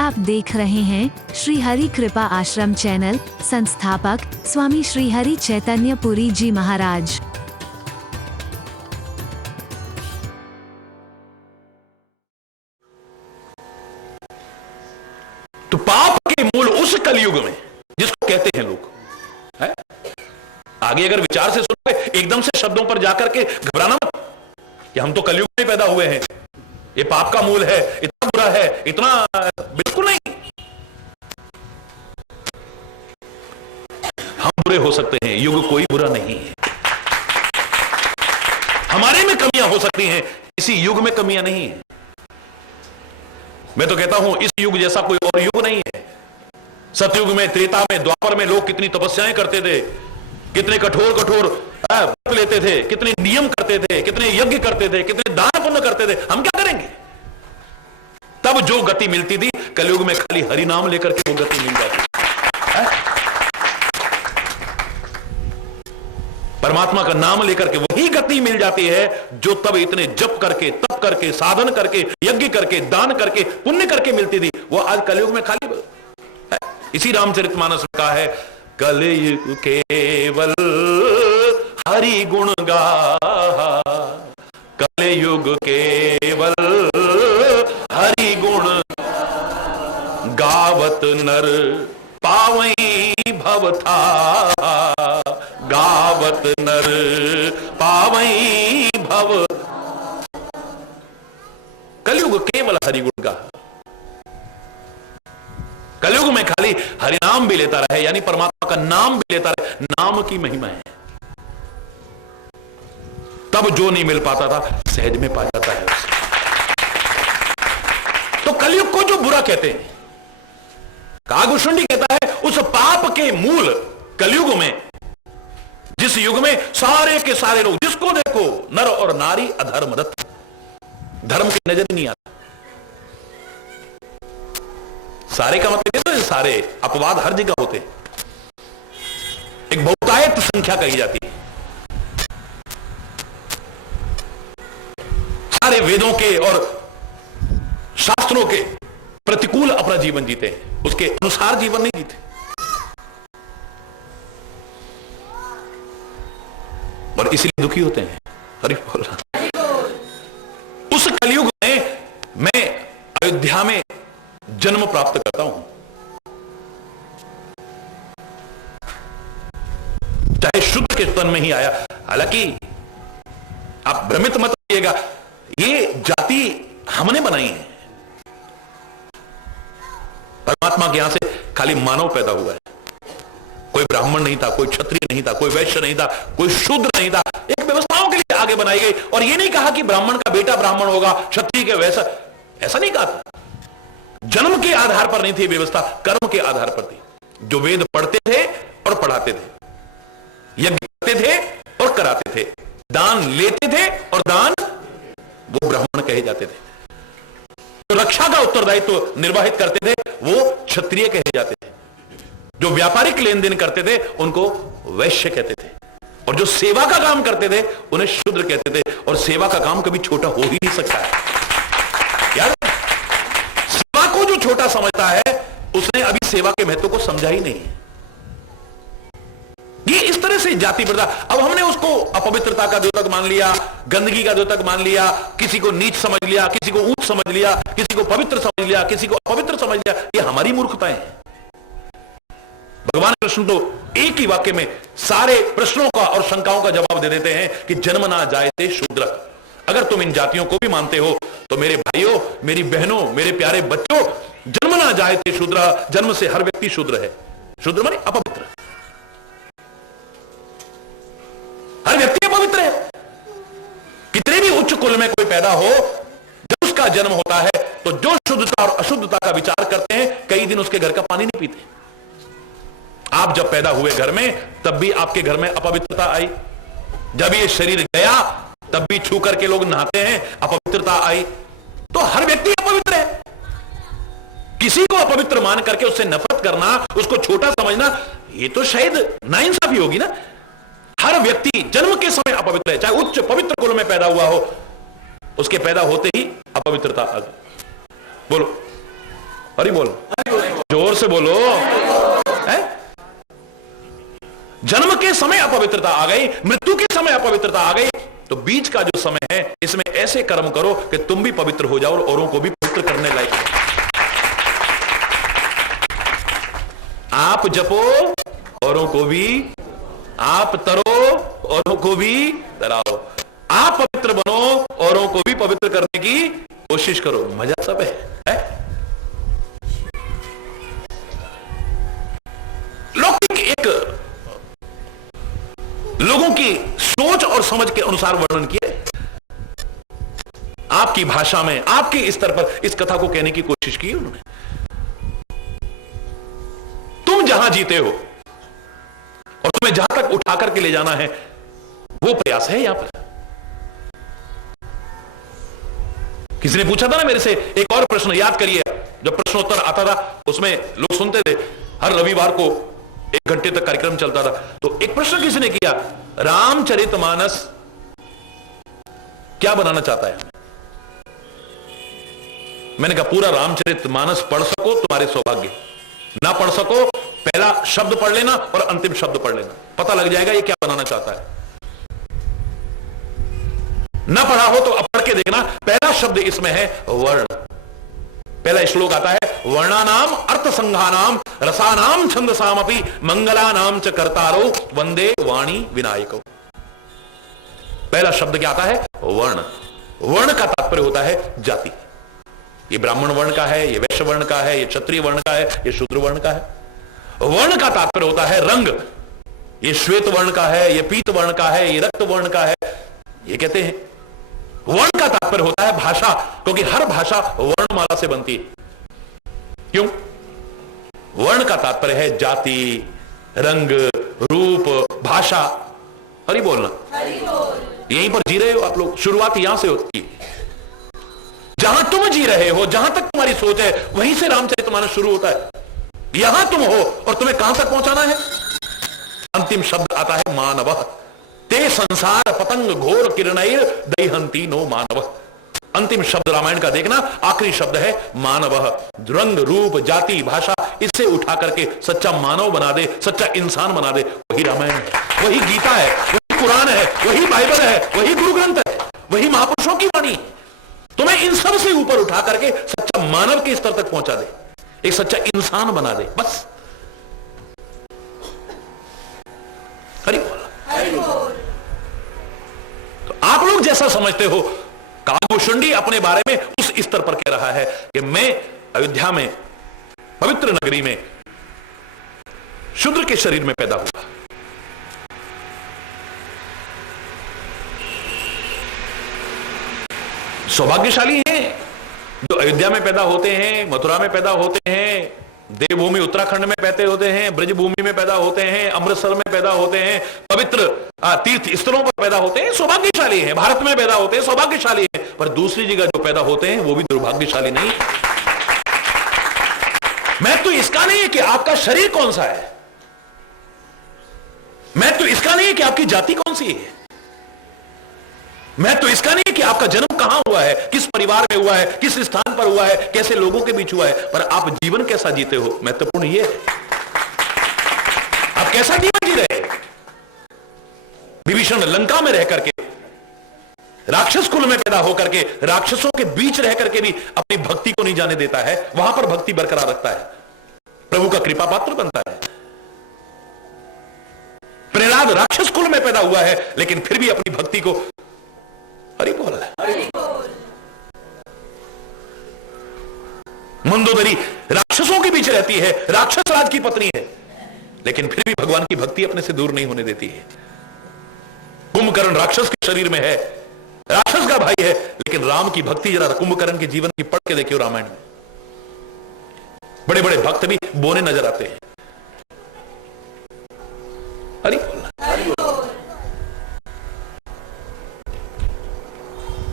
आप देख रहे हैं श्री हरि कृपा आश्रम चैनल। संस्थापक स्वामी श्री हरि चैतन्य पुरी जी महाराज। तो पाप के मूल उस कलयुग में जिसको कहते हैं लोग है? आगे अगर विचार से सुनोगे, एकदम से शब्दों पर जाकर के घबराना मत कि हम तो कलयुग में पैदा हुए हैं, ये पाप का मूल है, इतना बुरा है, इतना, बिल्कुल नहीं। हम बुरे हो सकते हैं, युग कोई बुरा नहीं है। हमारे में कमियां हो सकती हैं, इसी युग में कमियां नहीं है। मैं तो कहता हूं इस युग जैसा कोई और युग नहीं है। सतयुग में, त्रेता में, द्वापर में लोग कितनी तपस्याएं करते थे, कितने कठोर कठोर व्रत लेते थे, कितने नियम करते थे, कितने यज्ञ करते थे, कितने दान पुण्य करते थे। हम क्या करेंगे? तब जो गति मिलती थी, कलयुग में खाली हरि नाम लेकर के वो गति मिल जाती है। परमात्मा का नाम लेकर के वही गति मिल जाती है जो तब इतने जप करके, तप करके, साधन करके, यज्ञ करके, दान करके, पुण्य करके मिलती थी, वो आज कलयुग में खाली है। इसी रामचरितमानस में कहा है, कलयुग केवल हरि गुण गा, कलयुग केवल हरि गुण गावत नर पावई भव था, गावत नर पावई भव। कलयुग केवल हरि गुण गा। कलयुग में खाली हरि नाम भी लेता रहे, यानी परमात्मा का नाम भी लेता रहे, नाम की महिमा है। तब जो नहीं मिल पाता था, सहज में पा जाता है उसे। तो कलयुग को जो बुरा कहते हैं, कागभूषणी कहता है उस पाप के मूल कलयुग में, जिस युग में सारे के सारे लोग, जिसको देखो नर और नारी अधर्मरत, धर्म की नजर नहीं आता। सारे का मतलब तो सारे अपवाद हर जगह होते हैं, एक बहुतायत संख्या कही जाती है। सारे वेदों के और शास्त्रों के प्रतिकूल अपना जीवन जीते हैं, उसके अनुसार जीवन नहीं जीते। और इसलिए दुखी होते हैं। हरि बोल। उस कलयुग में मैं अयोध्या में जन्म प्राप्त करता हूं, चाहे शुद्ध के तन में ही आया। हालांकि आप भ्रमित मत होइएगा, ये जाति हमने बनाई है। परमात्मा के यहां से खाली मानव पैदा हुआ है। कोई ब्राह्मण नहीं था, कोई क्षत्रिय नहीं था, कोई वैश्य नहीं था, कोई शूद्र नहीं था। एक व्यवस्थाओं के लिए आगे बनाई गई। और यह नहीं कहा कि ब्राह्मण का बेटा ब्राह्मण होगा, क्षत्रिय के वैसा, ऐसा नहीं कहा था। जन्म के आधार पर नहीं थी व्यवस्था, कर्म के आधार पर थी। जो वेद पढ़ते थे और पढ़ाते थे, यज्ञ करते थे और कराते थे, दान लेते थे और दान, वो ब्राह्मण कहे जाते थे। जो रक्षा का उत्तरदायित्व निर्वाहित करते थे, वो क्षत्रिय कहे जाते थे। जो व्यापारिक लेन देन करते थे, उनको वैश्य कहते थे। और जो सेवा का काम करते थे, उन्हें शूद्र कहते थे। और सेवा का काम कभी छोटा हो ही नहीं सकता है यार। सेवा को जो छोटा समझता है, उसने अभी सेवा के महत्व को समझा ही नहीं। ये इस तरह से जाति प्रथा। अब हमने उसको अपवित्रता का द्योतक मान लिया, गंदगी का द्योतक मान लिया, किसी को नीच समझ लिया, किसी को ऊंच समझ लिया, किसी को पवित्र समझ लिया, किसी को अपवित्र समझ लिया। ये हमारी मूर्खताएं हैं। भगवान कृष्ण तो एक ही वाक्य में सारे प्रश्नों का और शंकाओं का जवाब दे देते हैं कि जन्म ना जायते शूद्र। अगर तुम इन जातियों को भी मानते हो, तो मेरे भाइयों, मेरी बहनों, मेरे प्यारे बच्चों, जन्म ना जायते शूद्र, जन्म से हर व्यक्ति शूद्र है। शूद्र माने अपवित्र, हर व्यक्ति अपवित्र है। कितने भी उच्च कुल में कोई पैदा हो, जब उसका जन्म होता है, तो जो शुद्धता और अशुद्धता का विचार करते हैं, कई दिन उसके घर का पानी नहीं पीते। आप जब पैदा हुए घर में, तब भी आपके घर में अपवित्रता आई। जब ये शरीर गया, तब भी छू करके लोग नहाते हैं, अपवित्रता आई। तो हर व्यक्ति अपवित्र है। किसी को अपवित्र मान करके उससे नफरत करना, उसको छोटा समझना, ये तो शायद नाइंसाफी होगी ना। हर व्यक्ति जन्म के समय अपवित्र है, चाहे उच्च पवित्र कुल में पैदा हुआ हो, उसके पैदा होते ही अपवित्रता आ गई। बोलो। हरि बोल, जोर से बोलो। है? जन्म के समय अपवित्रता आ गई, मृत्यु के समय अपवित्रता आ गई, तो बीच का जो समय है इसमें ऐसे कर्म करो कि तुम भी पवित्र हो जाओ और औरों को भी पवित्र करने लायक हो। आप जपो औरों को भी, आप तरो औरों को भी तराओ, आप पवित्र बनो औरों को भी पवित्र करने की कोशिश करो। मजा सब है? लौकिक एक लोगों की सोच और समझ के अनुसार वर्णन किया, आपकी भाषा में, आपके स्तर पर इस कथा को कहने की कोशिश की उन्होंने। तुम जहां जीते हो और तुम्हें जहां तक उठा करके ले जाना है, वो प्रयास है यहां पर। किसी ने पूछा था ना मेरे से एक और प्रश्न, याद करिए, जब प्रश्नोत्तर आता था उसमें लोग सुनते थे, हर रविवार को 1 घंटे तक कार्यक्रम चलता था। तो एक प्रश्न किसी ने किया, रामचरितमानस क्या बनाना चाहता है? मैंने कहा पूरा रामचरितमानस पढ़ सको तुम्हारे सौभाग्य, ना पढ़ सको पहला शब्द पढ़ लेना और अंतिम शब्द पढ़ लेना, पता लग जाएगा ये क्या बनाना चाहता है। ना पढ़ा हो तो अब पढ़ के देखना, पहला शब्द इसमें है वर्ण। पहला श्लोक आता है, वर्णानाम अर्थ संघानाम रसानाम छंदसामपि मंगलानाम च कर्तारो वंदे वाणी विनायको। पहला शब्द क्या आता है? वर्ण। वर्ण का तात्पर्य होता है जाति। ये ब्राह्मण वर्ण का है, ये वैश्य वर्ण का है, ये क्षत्रिय वर्ण का है, ये शूद्र वर्ण का है। वर्ण का तात्पर्य होता है रंग, ये श्वेत वर्ण का है, ये पीत वर्ण का है, ये रक्त वर्ण का है, ये कहते हैं। वर्ण का तात्पर्य होता है भाषा, क्योंकि हर भाषा वर्णमाला से बनती है। क्यों? वर्ण का तात्पर्य है जाति, रंग, रूप, भाषा। हरि बोलना, यहीं पर जी रहे हो आप लोग, शुरुआत यहां से होती है। जहां तुम जी रहे हो, जहां तक तुम्हारी सोच है, वहीं से रामचरितमानस शुरू होता है। यहां तुम हो और तुम्हें कहां तक पहुंचाना है? अंतिम शब्द आता है मानव। ते संसार पतंग घोर किरणैर दहिहंती नो मानव। अंतिम शब्द रामायण का देखना, आखिरी शब्द है मानव। रंग, रूप, जाति, भाषा, इससे उठा करके सच्चा मानव बना दे, सच्चा इंसान बना दे, वही रामायण है, वही गीता है, वही कुरान है, वही बाइबल है, वही गुरु ग्रंथ है, वही महापुरुषों की वाणी। तुम्हें इन सब से ऊपर उठा करके सच्चा मानव के स्तर तक पहुंचा दे, एक सच्चा इंसान बना दे, बस। हरि बोल। तो आप लोग जैसा समझते हो, कागभूषुंडी अपने बारे में उस स्तर पर कह रहा है कि मैं अयोध्या में, पवित्र नगरी में, शूद्र के शरीर में पैदा हुआ। सौभाग्यशाली हैं जो अयोध्या में पैदा होते हैं, मथुरा में पैदा होते हैं, देवभूमि उत्तराखंड में पैदा होते हैं, ब्रजभूमि में पैदा होते हैं, अमृतसर में पैदा होते हैं, पवित्र तीर्थ स्थलों पर पैदा होते हैं, सौभाग्यशाली हैं। भारत में पैदा होते हैं, सौभाग्यशाली हैं। पर दूसरी जगह जो पैदा होते हैं वो भी दुर्भाग्यशाली नहीं। मैं तो इसका नहीं है कि आपका शरीर कौन सा है, मैं तो इसका नहीं है कि आपकी जाति कौन सी है, मैं तो इसका नहीं है कि आपका जन्म कहां हुआ है, किस परिवार में हुआ है, किस स्थान पर हुआ है, कैसे लोगों के बीच हुआ है, पर आप जीवन कैसा जीते हो, महत्वपूर्ण यह है आप कैसा जीवन जी रहे। विभीषण लंका में रह करके, राक्षस कुल में पैदा होकर के, राक्षसों के बीच रह करके भी अपनी भक्ति को नहीं जाने देता है, वहां पर भक्ति बरकरार रखता है, प्रभु का कृपा पात्र बनता है। प्रहलाद राक्षस कुल में पैदा हुआ है, लेकिन फिर भी अपनी भक्ति को, हरि बोल। मंदोदरी राक्षसों के बीच रहती है, राक्षस राज की पत्नी है, लेकिन फिर भी भगवान की भक्ति अपने से दूर नहीं होने देती है। कुंभकर्ण राक्षस के शरीर में है, राक्षस का भाई है, लेकिन राम की भक्ति जरा कुंभकर्ण के जीवन की पढ़ के देखियो रामायण में, बड़े बड़े भक्त भी बोने नजर आते हैं। हरि बोल।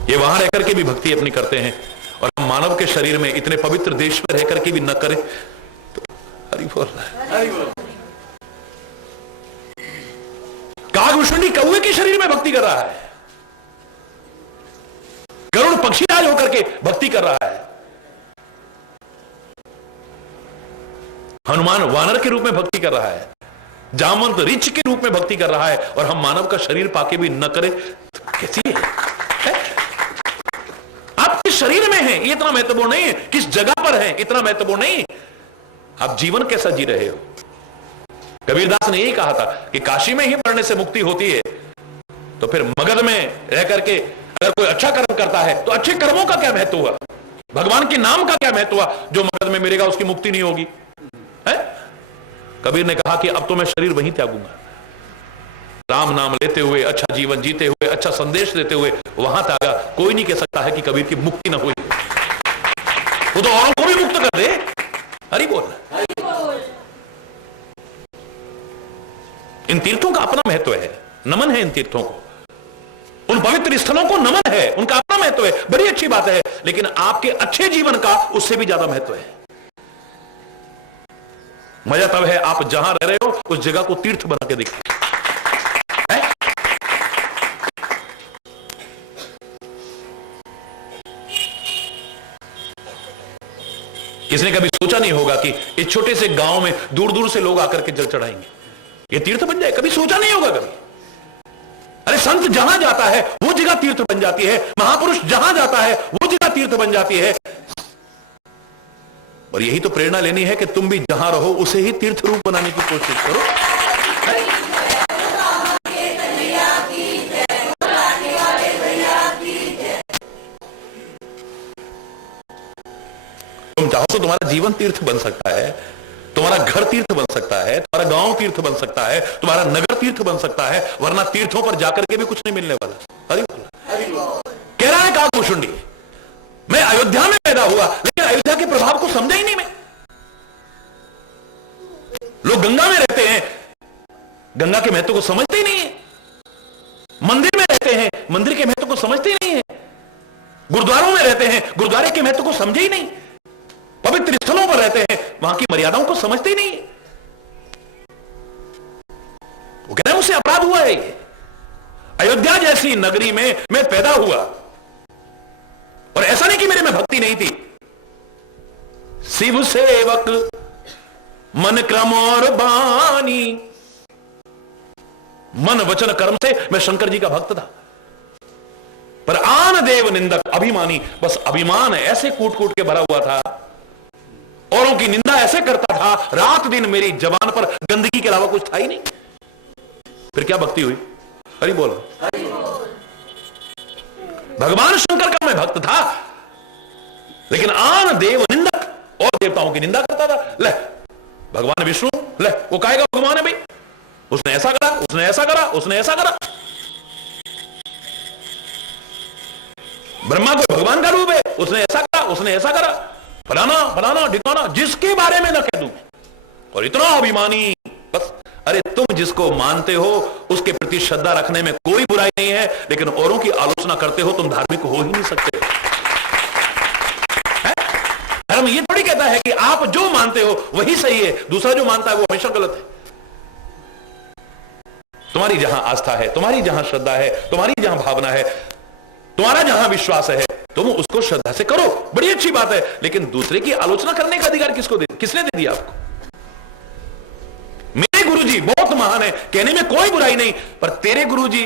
ये वहां रहकर के भी भक्ति अपनी करते हैं, और हम मानव के शरीर में, इतने पवित्र देश में रहकर के भी न करें तो हरि बोल। कागभूषुंडी कौवे के शरीर में भक्ति कर रहा है, गरुड़ पक्षीराज होकर के भक्ति कर रहा है, हनुमान वानर के रूप में भक्ति कर रहा है, जामवंत ऋच के रूप में भक्ति कर रहा है, और हम मानव का शरीर पाके भी न करें तो कैसी है? आप किस शरीर में हैं ये इतना महत्वपूर्ण नहीं है, किस जगह पर हैं इतना महत्वपूर्ण नहीं है, आप जीवन कैसा जी रहे हो। कबीरदास ने यही कहा था कि काशी में ही मरने से मुक्ति होती है, तो फिर मगध में रह करके अगर कोई अच्छा कर्म करता है तो अच्छे कर्मों का क्या महत्व हुआ, भगवान के नाम का क्या महत्व हुआ। जो मगध में मरेगा उसकी मुक्ति नहीं होगी है? कबीर ने कहा कि अब तो मैं शरीर वहीं त्यागूंगा, राम नाम लेते हुए अच्छा जीवन जीते हुए अच्छा संदेश देते हुए वहां त्यागा। कोई नहीं कह सकता है कि कबीर की मुक्ति ना हुई, वो तो औरों को भी मुक्त कर दे। हरि बोल। इन तीर्थों का अपना महत्व है, नमन है इन तीर्थों को, उन पवित्र स्थलों को नमन है, उनका अपना महत्व है, बड़ी अच्छी बात है। लेकिन आपके अच्छे जीवन का उससे भी ज्यादा महत्व है। मजा तब है आप जहां रह रहे हो उस जगह को तीर्थ बना के देखिए। किसने कभी सोचा नहीं होगा कि इस छोटे से गांव में दूर दूर से लोग आकर के जल चढ़ाएंगे, ये तीर्थ बन जाए, कभी सोचा नहीं होगा कभी। अरे संत जहां जाता है वो जगह तीर्थ बन जाती है, महापुरुष जहां जाता है वो जगह तीर्थ बन जाती है। और यही तो प्रेरणा लेनी है कि तुम भी जहां रहो उसे ही तीर्थ रूप बनाने की कोशिश करो। तुम चाहो तो तुम्हारा जीवन तीर्थ बन सकता है, तुम्हारा घर तीर्थ बन सकता है, तुम्हारा गांव तीर्थ बन सकता है, तुम्हारा नगर तीर्थ बन सकता है, वरना तीर्थों पर जाकर के भी कुछ नहीं मिलने वाला। हरि बोल। कह रहा है काकभूषुंडी, मैं अयोध्या में पैदा हुआ लेकिन अयोध्या के प्रभाव को समझा ही नहीं मैं। लोग गंगा में रहते हैं, गंगा के महत्व को समझते ही नहीं है। मंदिर में रहते हैं, मंदिर के महत्व को समझते ही नहीं है। गुरुद्वारों में रहते हैं, गुरुद्वारे के महत्व को समझे ही नहीं। पवित्र स्थलों पर रहते हैं, वहां की मर्यादाओं को समझते ही नहीं। वो कह रहे हैं मुझसे अपराध हुआ है। ये अयोध्या जैसी नगरी में मैं पैदा हुआ, और ऐसा नहीं कि मेरे में भक्ति नहीं थी। शिव सेवक मन क्रम और बानी, मन वचन कर्म से मैं शंकर जी का भक्त था। पर आन देव निंदक अभिमानी, बस अभिमान ऐसे कूट कूट के भरा हुआ था, औरों की निंदा ऐसे करता था, रात दिन मेरी जबान पर गंदगी के अलावा कुछ था ही नहीं। फिर क्या भक्ति हुई? हरि बोल। भगवान शंकर का मैं भक्त था, लेकिन आन देव निंदक और देवताओं की निंदा करता था। ले भगवान विष्णु, ले वो कहेगा भगवान है भाई, उसने ऐसा करा, उसने ऐसा करा, उसने ऐसा करा। ब्रह्मा को भगवान का रूप है, उसने ऐसा करा, उसने ऐसा करा, फलाना फलाना ढिकाना, जिसके बारे में ना कह दूं। और इतना अभिमानी, बस। अरे तुम जिसको मानते हो उसके प्रति श्रद्धा रखने में कोई बुराई नहीं है, लेकिन औरों की आलोचना करते हो, तुम धार्मिक हो ही नहीं सकते। धर्म ये थोड़ी कहता है कि आप जो मानते हो वही सही है, दूसरा जो मानता है वो हमेशा गलत है। तुम्हारी जहां आस्था है, तुम्हारी जहां श्रद्धा है, तुम्हारी जहां भावना है, तुम्हारा जहां विश्वास है, तुम उसको श्रद्धा से करो, बड़ी अच्छी बात है। लेकिन दूसरे की आलोचना करने का अधिकार किसने दे दिया आपको? मेरे गुरुजी बहुत महान है कहने में कोई बुराई नहीं, पर तेरे गुरुजी,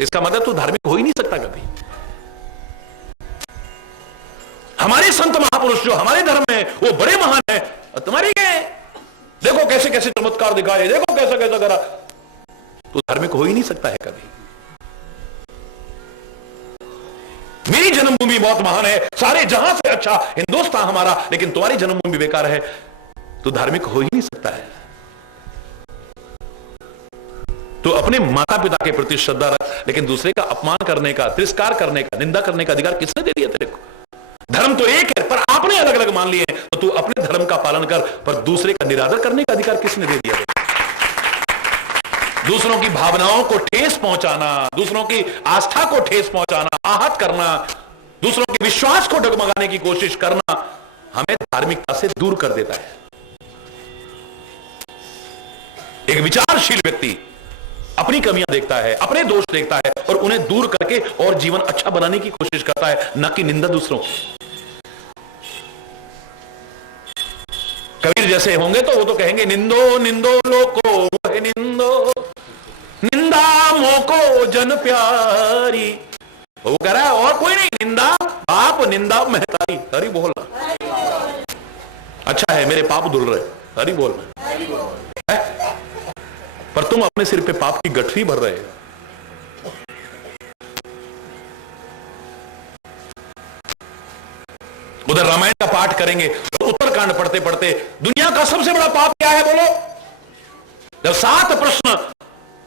इसका मतलब तू धार्मिक हो ही नहीं सकता कभी। हमारे संत महापुरुष जो हमारे धर्म में वो बड़े महान है, और तुम्हारी क्या है? देखो कैसे कैसे चमत्कार दिखाए, देखो कैसा कैसा करा, तू धार्मिक हो ही नहीं सकता है कभी। मेरी जन्मभूमि बहुत महान है, सारे जहां से अच्छा हिंदुस्तान हमारा, लेकिन तुम्हारी जन्मभूमि बेकार है, तू धार्मिक हो ही नहीं सकता है। तो अपने माता पिता के प्रति श्रद्धा रख, लेकिन दूसरे का अपमान करने का, तिरस्कार करने का, निंदा करने का अधिकार किसने दे दिया तेरे को? धर्म तो एक है, पर आपने अलग अलग मान लिए हैं, तो तू अपने धर्म का पालन कर, पर दूसरे का निरादर करने का अधिकार किसने दे दिया? दूसरों की भावनाओं को ठेस पहुंचाना, दूसरों की आस्था को ठेस पहुंचाना, आहत करना, दूसरों के विश्वास को डगमगाने की कोशिश करना हमें धार्मिकता से दूर कर देता है। एक विचारशील व्यक्ति अपनी कमियां देखता है, अपने दोष देखता है, और उन्हें दूर करके और जीवन अच्छा बनाने की कोशिश करता है, न कि निंदा दूसरों की। कबीर जैसे होंगे तो वो तो कहेंगे निंदो निंदो लोको मोहे निंदो, निंदा मोको जन प्यारी। वो कह रहा है और कोई नहीं, निंदा पाप निंदा महतारी। हरि बोलना। अच्छा है मेरे पाप धुल रहे, हरि बोलना। पर तुम अपने सिर पे पाप की गठरी भर रहे हो। उधर रामायण का पाठ करेंगे तो उत्तरकांड पढ़ते पढ़ते दुनिया का सबसे बड़ा पाप क्या है बोलो। जब 7 प्रश्न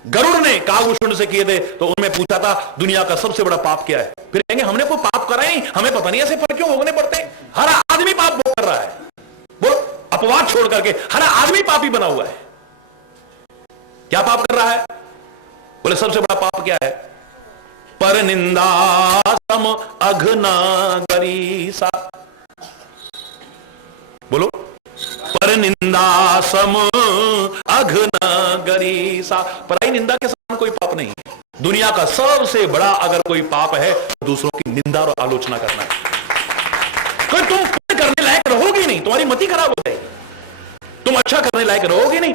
गरुड़ ने कागभूषण से किए थे तो उनमें पूछा था दुनिया का सबसे बड़ा पाप क्या है, फिर कहेंगे हमने कोई पाप करा ही, हमें पता नहीं ऐसे पर क्यों भोगने पड़ते हैं। हर आदमी पाप भोग कर रहा है। बोलो अपवाद छोड़ करके हर आदमी पापी बना हुआ है। क्या पाप कर रहा है? बोले सबसे बड़ा पाप क्या है? पर निंदा सम अघना गरीसा। बोलो पर निंदा सम अघना गरीसा। पराई निंदा के समान कोई पाप नहीं है। दुनिया का सबसे बड़ा अगर कोई पाप है तो दूसरों की निंदा और आलोचना करना है। कोई तुम करने लायक रहोगी नहीं, तुम्हारी मति खराब हो जाएगी, तुम अच्छा करने लायक रहोगे नहीं।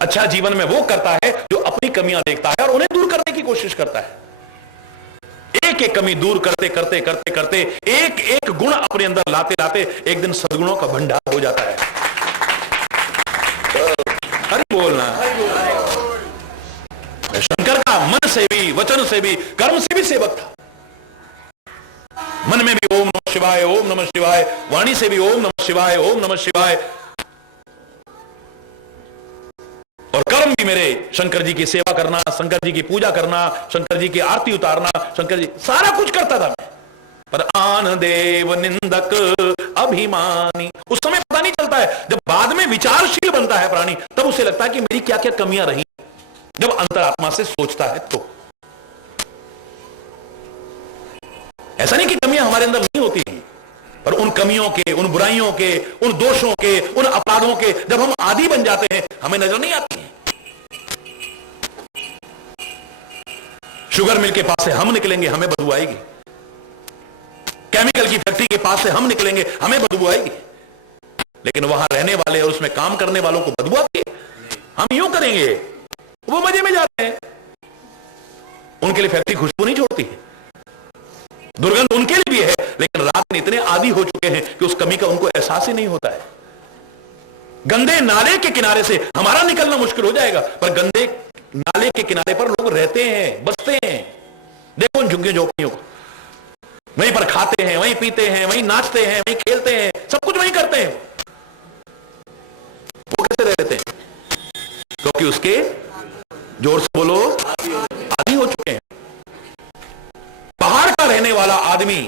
अच्छा जीवन में वो करता है जो अपनी कमियां देखता है और उन्हें दूर करने की कोशिश करता है। एक एक कमी दूर करते करते करते करते एक एक गुण अपने अंदर लाते लाते एक दिन सद्गुणों का भंडार हो जाता है। हरि बोलना। शंकर का मन से भी वचन से भी कर्म से भी सेवक था। मन में भी ओम नमः शिवाय ओम नमः शिवाय, वाणी से भी ओम नमः शिवाय ओम नमः शिवाय, और कर्म भी मेरे शंकर जी की सेवा करना, शंकर जी की पूजा करना, शंकर जी की आरती उतारना, शंकर जी सारा कुछ करता था मैं। पर आन देव निंदक अभिमानी। उस समय पता नहीं चलता है, जब बाद में विचारशील बनता है प्राणी तब उसे लगता है कि मेरी क्या क्या कमियां रही। जब अंतरात्मा से सोचता है तो ऐसा नहीं कि कमियां हमारे अंदर नहीं होती हैं, पर उन कमियों के, उन बुराइयों के, उन दोषों के, उन अपराधों के जब हम आदी बन जाते हैं हमें नजर नहीं आती है। शुगर मिल के पास से हम निकलेंगे हमें बदबू आएगी, केमिकल की फैक्ट्री के पास से हम निकलेंगे हमें बदबू आएगी, लेकिन वहां रहने वाले और उसमें काम करने वालों को बदबू आती है। हम यूं करेंगे, वो मजे में जाते हैं, उनके लिए फैक्ट्री खुशबू नहीं छोड़ती है, दुर्गंध उनके लिए भी है, लेकिन रात में इतने आदी हो चुके हैं कि उस कमी का उनको एहसास ही नहीं होता है। गंदे नाले के किनारे से हमारा निकलना मुश्किल हो जाएगा, पर गंदे नाले के किनारे पर लोग रहते हैं, बसते हैं। देखो उन झुग्गी झोपड़ियों को, वहीं पर खाते हैं, वहीं पीते हैं, वहीं नाचते हैं, वहीं खेलते हैं, सब कुछ वहीं करते हैं। वो कैसे रहते हैं? क्योंकि उसके, जोर से बोलो, आदी हो चुके हैं। पहाड़ का रहने वाला आदमी,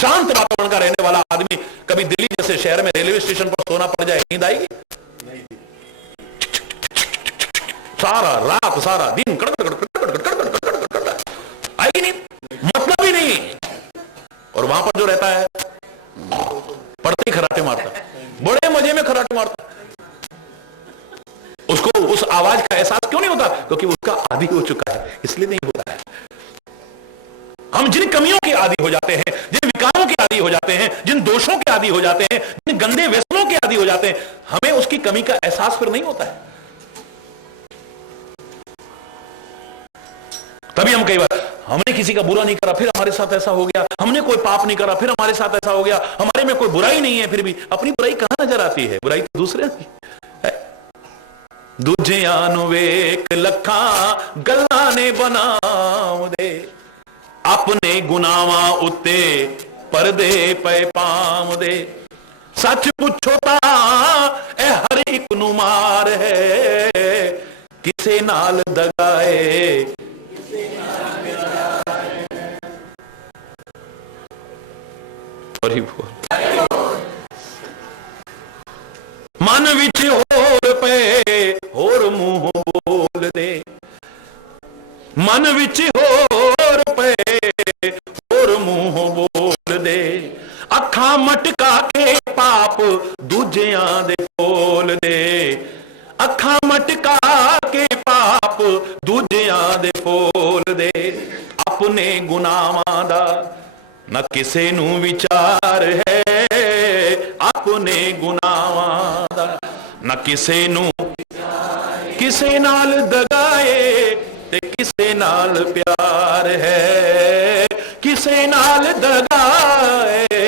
शांत वातावरण का रहने वाला आदमी कभी दिल्ली जैसे शहर में रेलवे स्टेशन पर सोना पड़ जाए, नींद आएगी? सारा रात सारा दिन आएगी नींद? मतलब ही नहीं। और वहां पर जो रहता है पड़ते ही खराटे मारता है, बड़े मजे में खराटे मारता है। उसको उस आवाज का एहसास क्यों नहीं होता? क्योंकि उसका आदी हो चुका है, इसलिए नहीं होता है। हम जिन कमियों के आदी हो जाते हैं, जिन विकारों के आदी हो जाते हैं, जिन दोषों के आदी हो जाते हैं, जिन गंदे व्यसनों के आदी हो जाते हैं, हमें उसकी कमी का एहसास फिर नहीं होता है। तभी हम कई बार, हमने किसी का बुरा नहीं करा फिर हमारे साथ ऐसा हो गया, हमने कोई पाप नहीं करा फिर हमारे साथ ऐसा हो गया, हमारे में कोई बुराई नहीं है, फिर भी अपनी बुराई कहां नजर आती है? बुराई तो दूसरे की है। दूजियां नु वेख लखा गल्लां ने बनाव दे, अपने गुनावा उत्ते परदे पे पाम दे। सच पुछो ता ए हर एक नु मार है, किसे नाल दगाए मन विच होर पे होर मुंह बोल दे, मन विच होर पे होर मुंह बोल दे। अखां मटका के पाप दूजियां दे खोल दे, अखां मटका के पाप दूजियां दे खोल दे। अपने गुनाहां दा न किसे नू विचार है, अपने गुनाहां ना किसे नू किसे नाल दगाए ते किसे नाल प्यार है, किसे नाल दगाए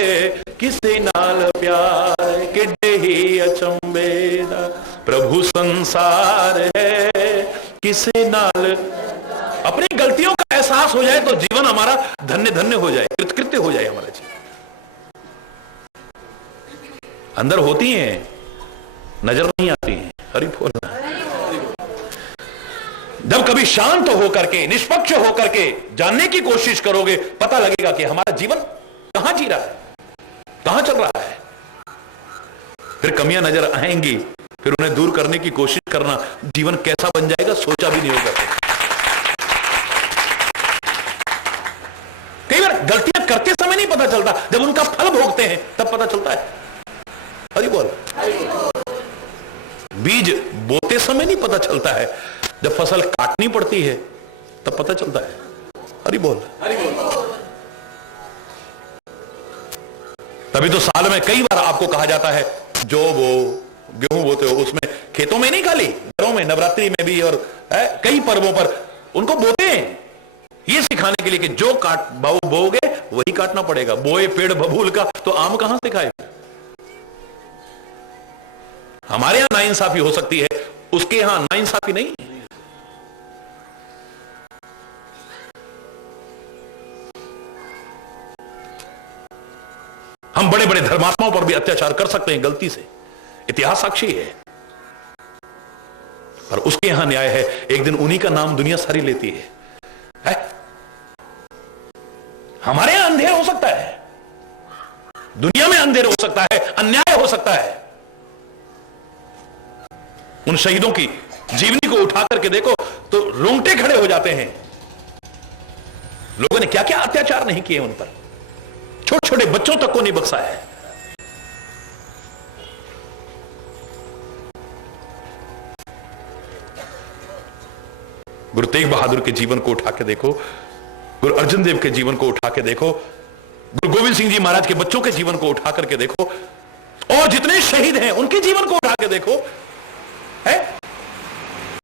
किसे नाल प्यार, किडे ही अचंबे दा प्रभु संसार है, किसे नाल। अपनी गलतियों का एहसास हो जाए तो जीवन हमारा धन्य धन्य हो जाए, कृतकृत्य हो जाए हमारा जीवन। अंदर होती हैं, नजर नहीं आती हैं। हरि बोल। जब कभी शांत होकर के, निष्पक्ष होकर के जानने की कोशिश करोगे, पता लगेगा कि हमारा जीवन कहां जी रहा है, कहां चल रहा है। फिर कमियां नजर आएंगी, फिर उन्हें दूर करने की कोशिश करना, जीवन कैसा बन जाएगा सोचा भी नहीं होगा। कई बार गलतियां करते समय नहीं पता चलता, जब उनका फल भोगते हैं तब पता चलता है। हरि बोल। बीज बोते समय नहीं पता चलता है, जब फसल काटनी पड़ती है तब पता चलता है। हरि बोल। तभी तो साल में कई बार आपको कहा जाता है, जो वो गेहूं बोते हो उसमें खेतों में नहीं, खाली घरों में, नवरात्रि में भी और कई पर्वों पर उनको बोते हैं, ये सिखाने के लिए कि जो बोगे वही काटना पड़ेगा। बोए पेड़ बबूल का तो आम कहां से खाएगा। हमारे यहां नाइंसाफी हो सकती है, उसके यहां नाइंसाफी नहीं। हम बड़े बड़े धर्मात्माओं पर भी अत्याचार कर सकते हैं गलती से, इतिहास साक्षी है। पर उसके यहां न्याय है, एक दिन उन्हीं का नाम दुनिया सारी लेती है? हमारे यहां अंधेर हो सकता है, दुनिया में अंधेर हो सकता है, अन्याय हो सकता है। उन शहीदों की जीवनी को उठा करके देखो तो रोंगटे खड़े हो जाते हैं। लोगों ने क्या क्या अत्याचार नहीं किए उन पर, छोटे छोटे बच्चों तक को नहीं बख्शा है। गुरु तेग बहादुर के जीवन को उठा के देखो, गुरु अर्जुन देव के जीवन को उठा के देखो, गुरु गोविंद सिंह जी महाराज के बच्चों के जीवन को उठा करके देखो, और जितने शहीद हैं उनके जीवन को उठा के देखो, है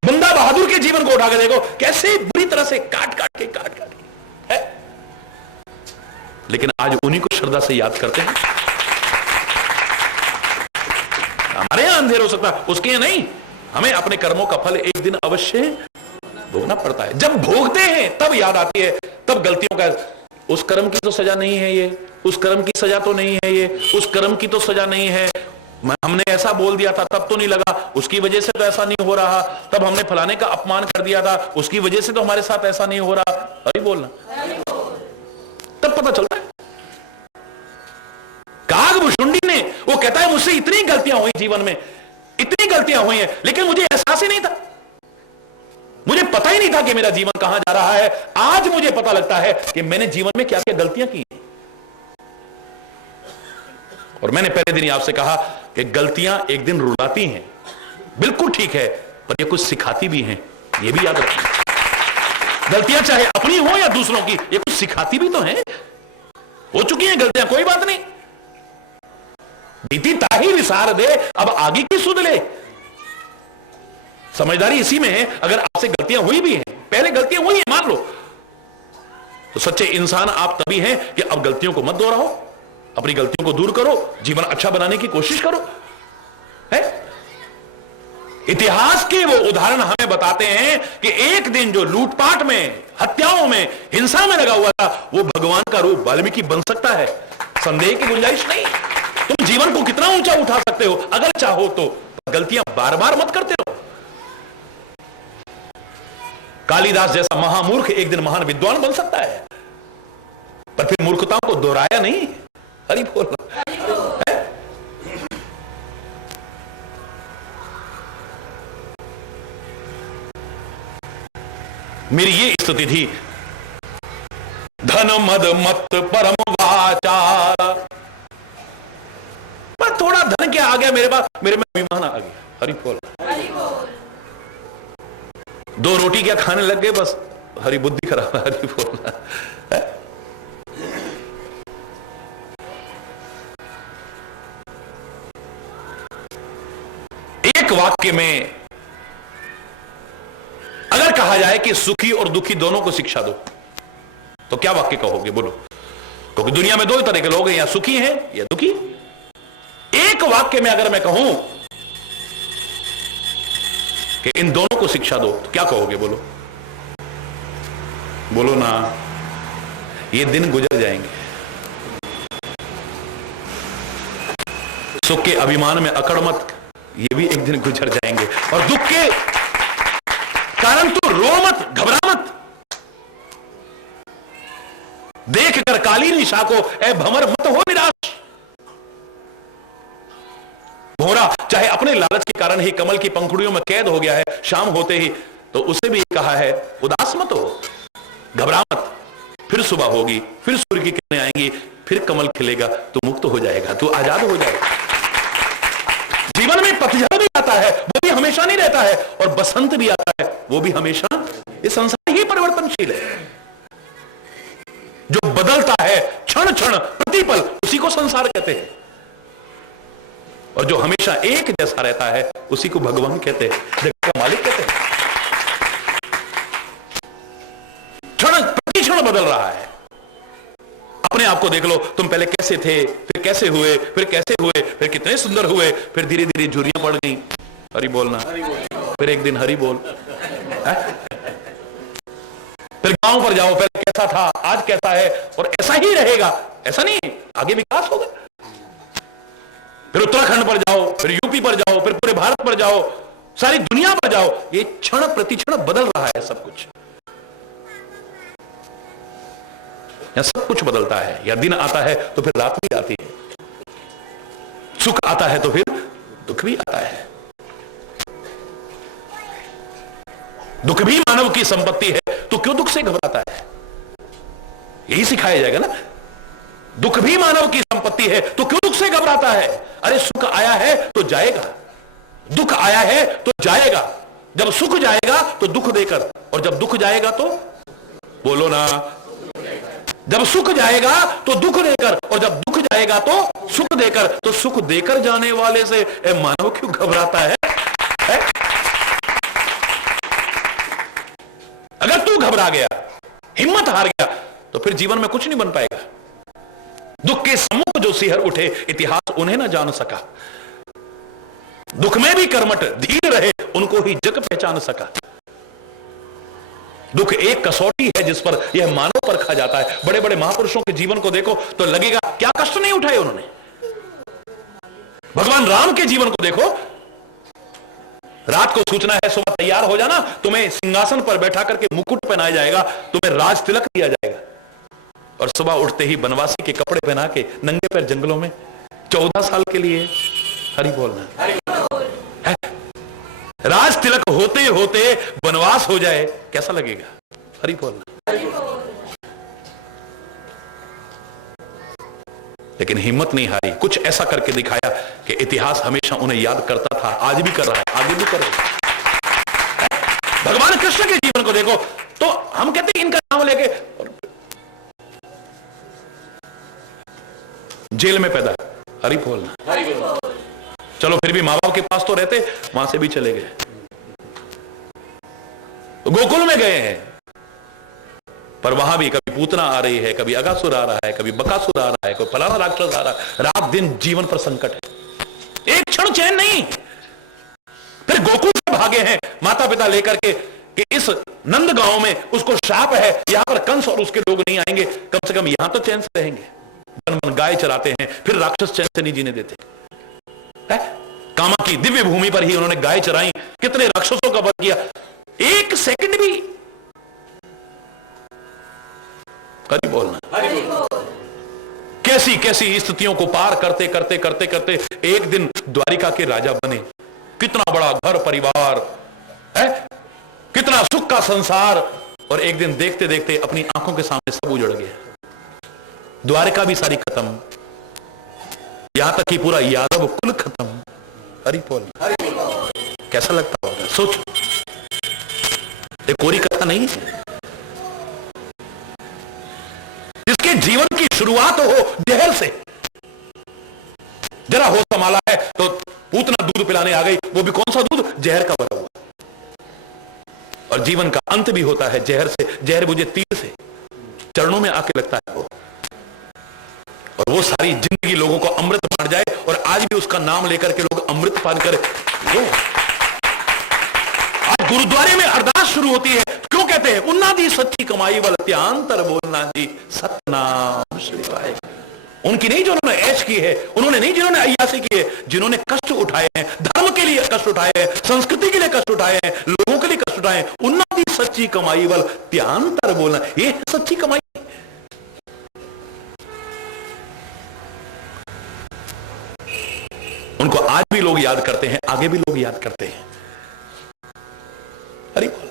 बंदा बहादुर के जीवन को उठा के देखो, कैसे बुरी तरह से काट काट के है। लेकिन आज उन्हीं को श्रद्धा से याद करते हैं। हमारे यहां अंधेर हो सकता है, उसके यहां नहीं। हमें अपने कर्मों का फल एक दिन अवश्य भोगना पड़ता है। जब भोगते हैं तब याद आती है, तब गलतियों का, उस कर्म की तो सजा नहीं है ये, उस कर्म की सजा तो नहीं है ये, उस कर्म की तो सजा नहीं है, हमने ऐसा बोल दिया था तब तो नहीं लगा, उसकी वजह से तो ऐसा नहीं हो रहा, तब हमने फलाने का अपमान कर दिया था उसकी वजह से तो हमारे साथ ऐसा नहीं हो रहा। अरे बोलना, तब पता चलता है। कागभूषुंडी ने, वो कहता है मुझसे इतनी गलतियां हुई जीवन में, इतनी गलतियां हुई हैं, लेकिन मुझे एहसास ही नहीं था, मुझे पता ही नहीं था कि मेरा जीवन कहां जा रहा है। आज मुझे पता लगता है कि मैंने जीवन में क्या क्या गलतियां की। और मैंने पहले दिन ही आपसे कहा कि गलतियां एक दिन रुलाती हैं, बिल्कुल ठीक है, पर ये कुछ सिखाती भी हैं, ये भी याद रखना। गलतियां चाहे अपनी हो या दूसरों की, ये कुछ सिखाती भी तो हैं। हो चुकी हैं गलतियां, कोई बात नहीं, बीती ताही विसार दे, अब आगे की सुध ले। समझदारी इसी में है, अगर आपसे गलतियां हुई भी हैं, पहले गलतियां हुई हैं मान लो, तो सच्चे इंसान आप तभी हैं कि अब गलतियों को मत दोहराओ, अपनी गलतियों को दूर करो, जीवन अच्छा बनाने की कोशिश करो। है इतिहास के वो उदाहरण हमें बताते हैं कि एक दिन जो लूटपाट में, हत्याओं में, हिंसा में लगा हुआ था, वो भगवान का रूप वाल्मीकि बन सकता है, संदेह की गुंजाइश नहीं। तुम जीवन को कितना ऊंचा उठा सकते हो अगर चाहो तो, गलतियां बार बार मत करते रहो। कालिदास जैसा महामूर्ख एक दिन महान विद्वान बन सकता है, पर फिर मूर्खताओं को दोहराया नहीं। हरि बोल। मेरी ये स्थिति थी, धन मद मत परम वाचार, पर थोड़ा धन क्या आ गया मेरे पास, मेरे में अभिमान आ गया। हरि बोल। दो रोटी क्या खाने लग गए, बस हरि बुद्धि खराब। हरि बोल। एक एक वाक्य में अगर कहा जाए कि सुखी और दुखी दोनों को शिक्षा दो, तो क्या वाक्य कहोगे? बोलो। क्योंकि दुनिया में दो तरह के लोग हैं, या सुखी हैं या दुखी। एक वाक्य में अगर मैं कहूं कि इन दोनों को शिक्षा दो, तो क्या कहोगे? बोलो बोलो ना। ये दिन गुजर जाएंगे, सुख के अभिमान में अकड़ मत, ये भी एक दिन गुजर जाएंगे। और दुख के कारण तू रो मत, घबरा मत। देख कर काली निशा को ए भंवर मत हो निराश। भोरा चाहे अपने लालच के कारण ही कमल की पंखुड़ियों में कैद हो गया है, शाम होते ही, तो उसे भी कहा है उदास मत हो, घबरा मत, फिर सुबह होगी, फिर सूर्य की किरणें आएंगी, फिर कमल खिलेगा, तू मुक्त हो जाएगा, तू आजाद हो जाएगा। जीवन में पतझड़ भी आता है, वो भी हमेशा नहीं रहता है, और बसंत भी आता है, वो भी हमेशा। ये संसार ही परिवर्तनशील है। जो बदलता है क्षण क्षण प्रतिपल, उसी को संसार कहते हैं। और जो हमेशा एक जैसा रहता है, उसी को भगवान कहते हैं, जगत का मालिक कहते हैं। क्षण प्रति क्षण बदल रहा है। अपने आप को देख लो, तुम पहले कैसे थे, फिर कैसे हुए, फिर कैसे हुए, फिर कितने सुंदर हुए, फिर धीरे धीरे झुर्रियां पड़ गई। हरि बोलना, फिर एक दिन हरि बोल। फिर गांव पर जाओ, पहले कैसा था, आज कैसा है, और ऐसा ही रहेगा, ऐसा नहीं, आगे विकास होगा। फिर उत्तराखंड पर जाओ, फिर यूपी पर जाओ, फिर पूरे भारत पर जाओ, सारी दुनिया पर जाओ, ये क्षण प्रति क्षण बदल रहा है सब कुछ। या सब कुछ बदलता है, या दिन आता है तो फिर रात भी आती है, सुख आता है तो फिर दुख भी आता है। दुख भी मानव की संपत्ति है, तो क्यों दुख से घबराता है? यही सिखाया जाएगा ना। दुख भी मानव की संपत्ति है, तो क्यों दुख से घबराता है? अरे सुख आया है तो जाएगा, दुख आया है तो जाएगा। जब सुख जाएगा तो दुख देकर, और जब दुख जाएगा तो, बोलो ना, जब सुख जाएगा तो दुख देकर, और जब दुख जाएगा तो सुख देकर। तो सुख देकर जाने वाले से मानव क्यों घबराता है? अगर तू घबरा गया, हिम्मत हार गया, तो फिर जीवन में कुछ नहीं बन पाएगा। दुख के सम्मुख जो सिहर उठे, इतिहास उन्हें ना जान सका। दुख में भी कर्मठ धीर रहे, उनको ही जग पहचान सका। दुख एक कसौटी है जिस पर यह मानव परखा जाता है। बड़े बड़े महापुरुषों के जीवन को देखो तो लगेगा क्या कष्ट नहीं उठाए उन्होंने। भगवान राम के जीवन को देखो, रात को सूचना है सुबह तैयार हो जाना, तुम्हें सिंहासन पर बैठा करके मुकुट पहनाया जाएगा, तुम्हें राज तिलक दिया जाएगा, और सुबह उठते ही बनवासी के कपड़े पहना के नंगे पैर जंगलों में 14 साल के लिए। हरि बोलना, है? राज तिलक होते होते वनवास हो जाए, कैसा लगेगा? हरि बोलना। लेकिन हिम्मत नहीं हारी, कुछ ऐसा करके दिखाया कि इतिहास हमेशा उन्हें याद करता था, आज भी कर रहा है, आगे भी कर रहा है। भगवान कृष्ण के जीवन को देखो तो हम कहते हैं इनका नाम लेके जेल में पैदा, हरि बोलना। चलो फिर भी मां बाप के पास तो रहते, वहां से भी चले गए, गोकुल में गए हैं, पर वहां भी कभी पूतना आ रही है, कभी अगासुर आ रहा है, कभी बकासुर आ रहा है, कोई फलाना राक्षस आ रहा है, रात दिन जीवन पर संकट है, एक क्षण चैन नहीं। फिर गोकुल से भागे हैं माता पिता लेकर के कि इस नंद गांव में उसको शाप है, यहां पर कंस और उसके लोग नहीं आएंगे, कम से कम यहां तो चैन से रहेंगे। बन बन गाय चराते हैं, फिर राक्षस चैन से नहीं जीने देते है? कामा की दिव्य भूमि पर ही उन्होंने गाय चराई, कितने राक्षसों का वध किया, एक सेकंड भी। हरि बोलना। कैसी कैसी स्थितियों को पार करते करते करते करते एक दिन द्वारिका के राजा बने। कितना बड़ा घर परिवार है, कितना सुख का संसार, और एक दिन देखते देखते अपनी आंखों के सामने सब उजड़ गया, द्वारिका भी सारी खत्म, यहां तक कि पूरा यादव कुल खत्म। हरि बोल। कैसा लगता होगा? सोच, ये कोरी कथा नहीं है। जिसके जीवन की शुरुआत हो जहर से, जरा होश संभाला है तो पूतना दूध पिलाने आ गई, वो भी कौन सा दूध? जहर का भरा हुआ। और जीवन का अंत भी होता है जहर से, जहर मुझे तीर से चरणों में आके लगता है वो, और वो सारी जिंदगी लोगों को अमृत बांट जाए, और आज भी उसका नाम लेकर के लोग अमृत पान करे। आज गुरुद्वारे में अरदास शुरू होती है, क्यों कहते हैं? उन्ना दी सच्ची कमाई वाल त्यांतर बोलना जी सतनाम श्री वाहे। उनकी नहीं जिन्होंने ऐश की है, उन्होंने नहीं जिन्होंने अय्यासी की है, जिन्होंने कष्ट उठाए हैं, धर्म के लिए कष्ट उठाए हैं, संस्कृति के लिए कष्ट उठाए हैं, लोगों के लिए कष्ट उठाए हैं। उन्ना दी सच्ची कमाई वाल त्यांतर बोलना, ये है सच्ची कमाई। उनको आज भी लोग याद करते हैं, आगे भी लोग याद करते हैं। हरि बोल।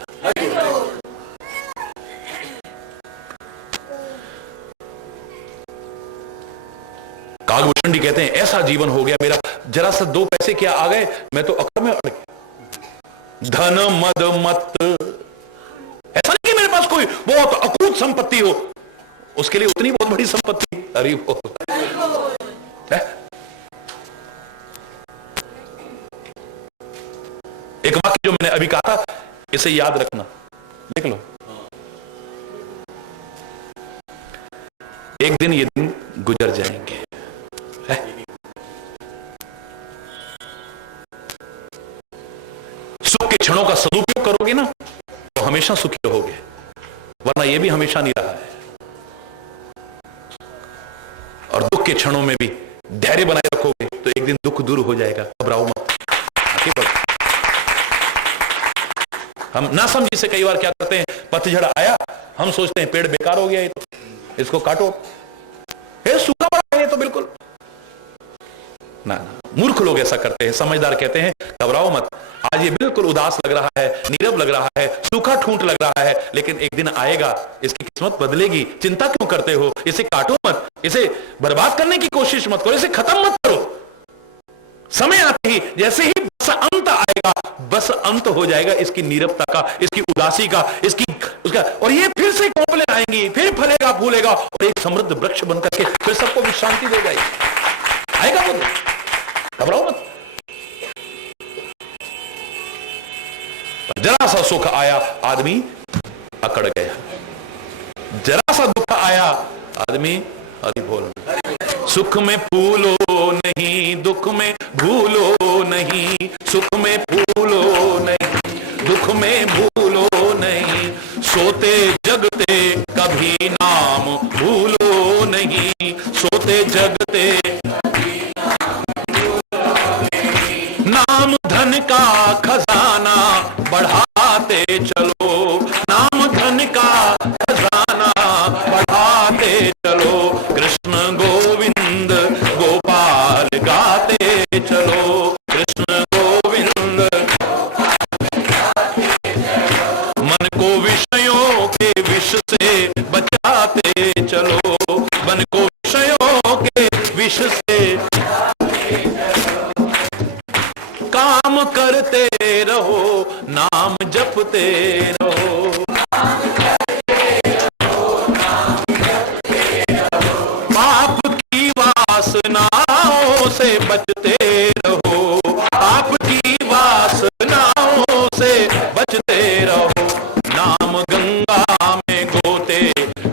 कागभूषण जी कहते हैं ऐसा जीवन हो गया मेरा, जरा सा 2 पैसे क्या आ गए मैं तो अकड़ में अड़ गया। धन मद मत, ऐसा नहीं कि मेरे पास कोई बहुत अकूत संपत्ति हो, उसके लिए उतनी बहुत बड़ी संपत्ति। हरि बोल। एक वाक्य जो मैंने अभी कहा था, इसे याद रखना, लिख लो। एक दिन ये दिन गुजर जाएंगे, है? सुख के क्षणों का सदुपयोग करोगे ना तो हमेशा सुखी रहोगे, वरना यह भी हमेशा नहीं रहा है। और दुख के क्षणों में भी धैर्य बनाए रखोगे तो एक दिन दुख दूर हो जाएगा। घबराओ मत, आगे बढ़ो। हम ना समझी से कई बार क्या करते हैं, पतझड़ आया, हम सोचते हैं पेड़ बेकार हो गया, ये तो इसको काटो, ये सूखा पड़ा है, ये तो बिल्कुल ना। मूर्ख लोग ऐसा करते हैं। समझदार कहते हैं घबराओ मत, आज ये बिल्कुल उदास लग रहा है, नीरव लग रहा है, सूखा ठूंठ लग रहा है, लेकिन एक दिन आएगा, इसकी किस्मत बदलेगी। चिंता क्यों करते हो? इसे काटो मत, इसे बर्बाद करने की कोशिश मत करो, इसे खत्म मत करो। समय आते ही जैसे ही बस अंत आएगा, बस अंत हो जाएगा इसकी नीरवता का, इसकी उदासी का, इसकी उसका, और ये फिर से कोपलें आएंगी, फिर फलेगा फूलेगा और एक समृद्ध वृक्ष बनकर के फिर सबको विश्रांति दे जाएगी। आएगा वो, घबराओ मत। जरा सा सुख आया, आदमी अकड़ गया, जरा सा दुख आया, आदमी हरि बोल। सुख में फूलो नहीं, दुख में भूलो नहीं, सुख में फूलो नहीं, दुख में भूलो नहीं, सोते जगते कभी नाम भूलो नहीं, सोते जगते नाम धन का खजाना बढ़ाते चलो, नाम धन का खजाना बढ़ाते चलो, कृष्ण गोविंद गोपाल गाते चलो, कृष्ण गोविंद मन को विषयों के विष से बचाते चलो, मन को विषयों के विष से काम करते रहो, नाम जपते रहो, पाप की वासनाओं से बचते रहो, पाप की वासनाओं से बचते रहो, नाम गंगा में गोते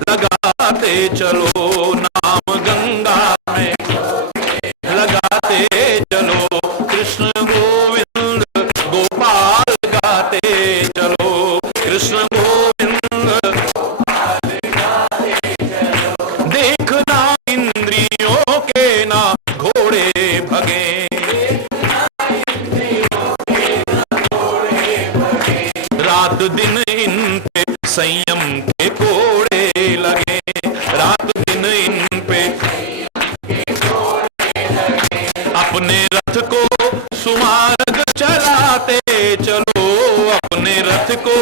लगाते चलो, नाम गंगा में लगाते चलो, कृष्ण गोविंद गोपाल गाते चलो, कृष्ण गोविंद देखना इंद्रियों के ना घोड़े भगे, रात दिन इन पे संयम के कोड़े लगे, रात दिन इन पे अपने रथ को सुमार्ग चलाते चलो, अपने रथ को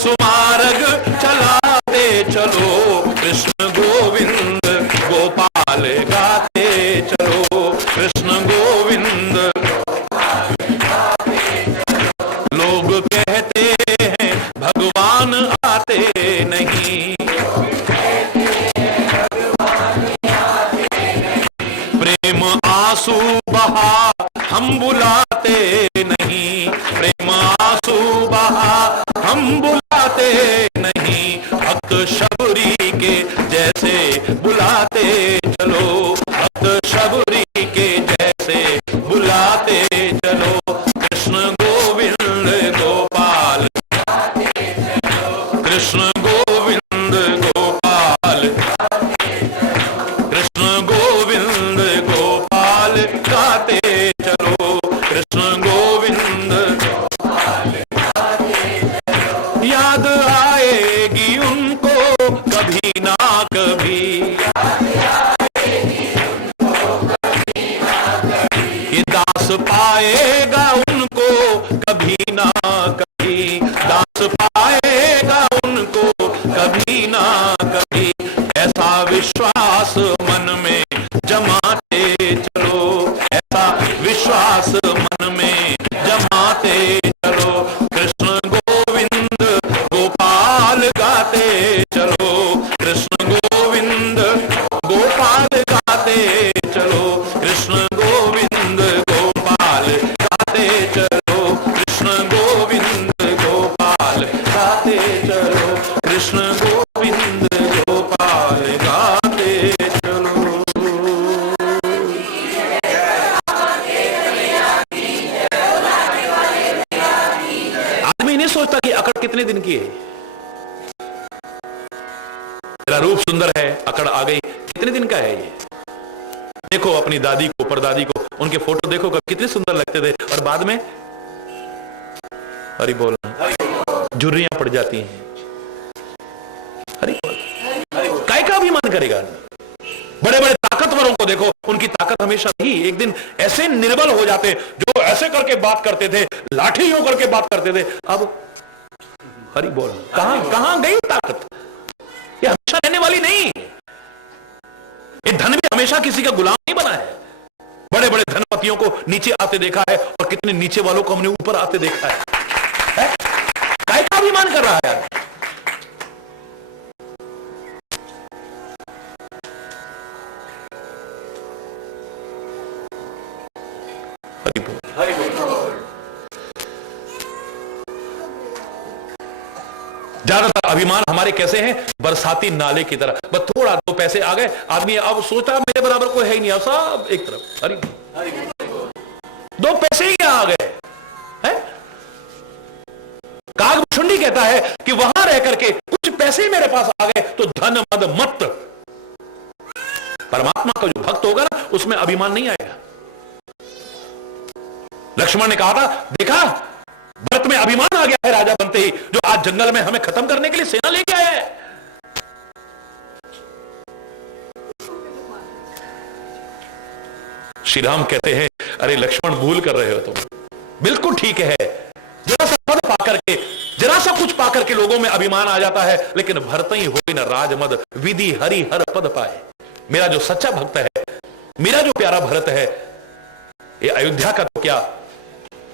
सुमार्ग चलाते चलो, कृष्ण गोविंद गोपाल गाते चलो, कृष्ण गोविंद। लोग कहते हैं भगवान आते नहीं, प्रेम आंसू बहा हम बुलाते नहीं, प्रेम आंसू बहा हम बुलाते नहीं, भक्त शबरी के जैसे बुलाते चलो, भक्त शबरी के जैसे बुलाते चलो, कृष्ण गोविंद गोपाल, कृष्ण गोविंद गोपाल, कृष्ण गोविंद गोपाल गाते चलो, कृष्ण गोविंद गोपाल गाते चलो। याद आएगी उनको कभी ना कभी, ये दास पाएगा उनको कभी ना कभी, दास पाएगा उनको कभी ना कभी, ऐसा विश्वास मन में जमाते चलो, ऐसा विश्वास मन में जमाते चलो, कृष्ण गोविंद गोपाल गाते चलो, कृष्ण गोविंद गोपाल गाते चलो, कृष्ण गोविंद गोपाल गाते चलो, कृष्ण गोविंद गोपाल गाते चलो, कृष्ण गोविंद गोपाल गाते चलो। आदमी नहीं सोचता कि अकड़ कितने दिन की है, तेरा रूप सुंदर है, अकड़ आ गई, कितने दिन का है ये। देखो अपनी दादी को, परदादी को, उनके फोटो देखो कितने सुंदर लगते थे, और बाद में हरि बोल झुर्रियां पड़ जाती हैं। हरि बोल काय का अभिमान करेगा। बड़े बड़े ताकतवरों को देखो, उनकी ताकत हमेशा थी, एक दिन ऐसे निर्बल हो जाते, जो ऐसे करके बात करते थे, लाठी यूं करके बात करते थे, अब हरि बोल कहां गई ताकत। ये हमेशा रहने वाली नहीं, ये धन भी हमेशा किसी का गुलाम नहीं बना है। बड़े बड़े धनपतियों को नीचे आते देखा है, और कितने नीचे वालों को हमने ऊपर आते देखा है। काय का अभिमान कर रहा है यार। ज्यादातर अभिमान हमारे कैसे हैं, बरसाती नाले की तरह, बस थोड़ा दो पैसे आ गए, आदमी अब सोचता मेरे बराबर कोई है ही नहीं, अब सब एक तरफ। हरि दो पैसे ही आ गए हैं। कागभूषुंडी कहता है कि वहां रह करके कुछ पैसे मेरे पास आ गए तो धन मद मत। परमात्मा का जो भक्त होगा ना, उसमें अभिमान नहीं आएगा। लक्ष्मण ने कहा था, देखा भरत में अभिमान आ गया है राजा बनते ही, जो आज जंगल में हमें खत्म करने के लिए सेना लेके आया है। श्री राम कहते हैं, अरे लक्ष्मण भूल कर रहे हो तुम, बिल्कुल ठीक है। जरा सा पद पाकर के, जरा सा कुछ पाकर के लोगों में अभिमान आ जाता है, लेकिन भरत ही हो न राजमद विधि हरि हर पद पाए। मेरा जो सच्चा भक्त है, मेरा जो प्यारा भरत है, ये अयोध्या का तो क्या,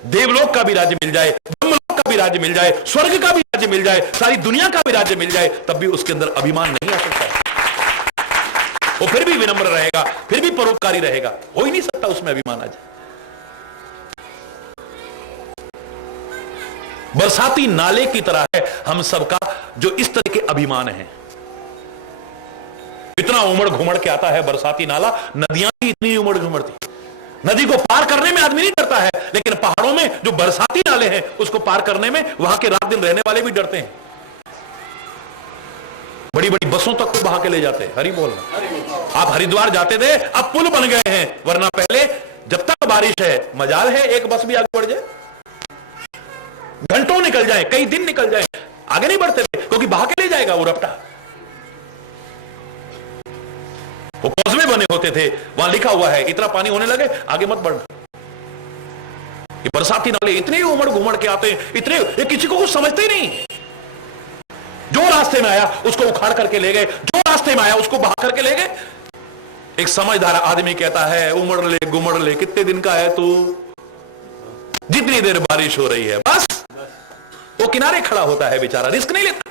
देवलोक का भी राज्य मिल जाए, ब्रह्मलोक का भी राज्य मिल जाए, स्वर्ग का भी राज्य मिल जाए, सारी दुनिया का भी राज्य मिल जाए, तब भी उसके अंदर अभिमान नहीं आ सकता। वो फिर भी विनम्र रहेगा, फिर भी परोपकारी रहेगा, हो ही नहीं सकता उसमें अभिमान आ जाए। बरसाती नाले की तरह है हम सबका जो इस तरह के अभिमान है। इतना उमड़ घुमड़ के आता है बरसाती नाला, नदियां भी इतनी उमड़ घुमड़ती, नदी को पार करने में आदमी नहीं डरता है, लेकिन पहाड़ों में जो बरसाती नाले हैं उसको पार करने में वहां के रात दिन रहने वाले भी डरते हैं। बड़ी बड़ी बसों तक को बहा के ले जाते हैं। हरि बोल। आप हरिद्वार जाते थे, अब पुल बन गए हैं, वरना पहले जब तक बारिश है, मजाल है एक बस भी आगे बढ़ जाए, घंटों निकल जाए, कई दिन निकल जाए, आगे नहीं बढ़ते थे, क्योंकि बहा के ले जाएगा वो रपटा। वो कॉजवे बने होते थे, वहां लिखा हुआ है इतना पानी होने लगे आगे मत बढ़ना। ये बरसाती नाले इतने उमड़ घुमड़ के आते हैं, इतने, ये किसी को कुछ समझते ही नहीं। जो रास्ते में आया उसको उखाड़ करके ले गए, जो रास्ते में आया उसको बहा करके ले गए। एक समझदार आदमी कहता है, उमड़ ले घुमड़ ले, कितने दिन का है तू, जितनी देर बारिश हो रही है बस। वो किनारे खड़ा होता है बेचारा, रिस्क नहीं लेता,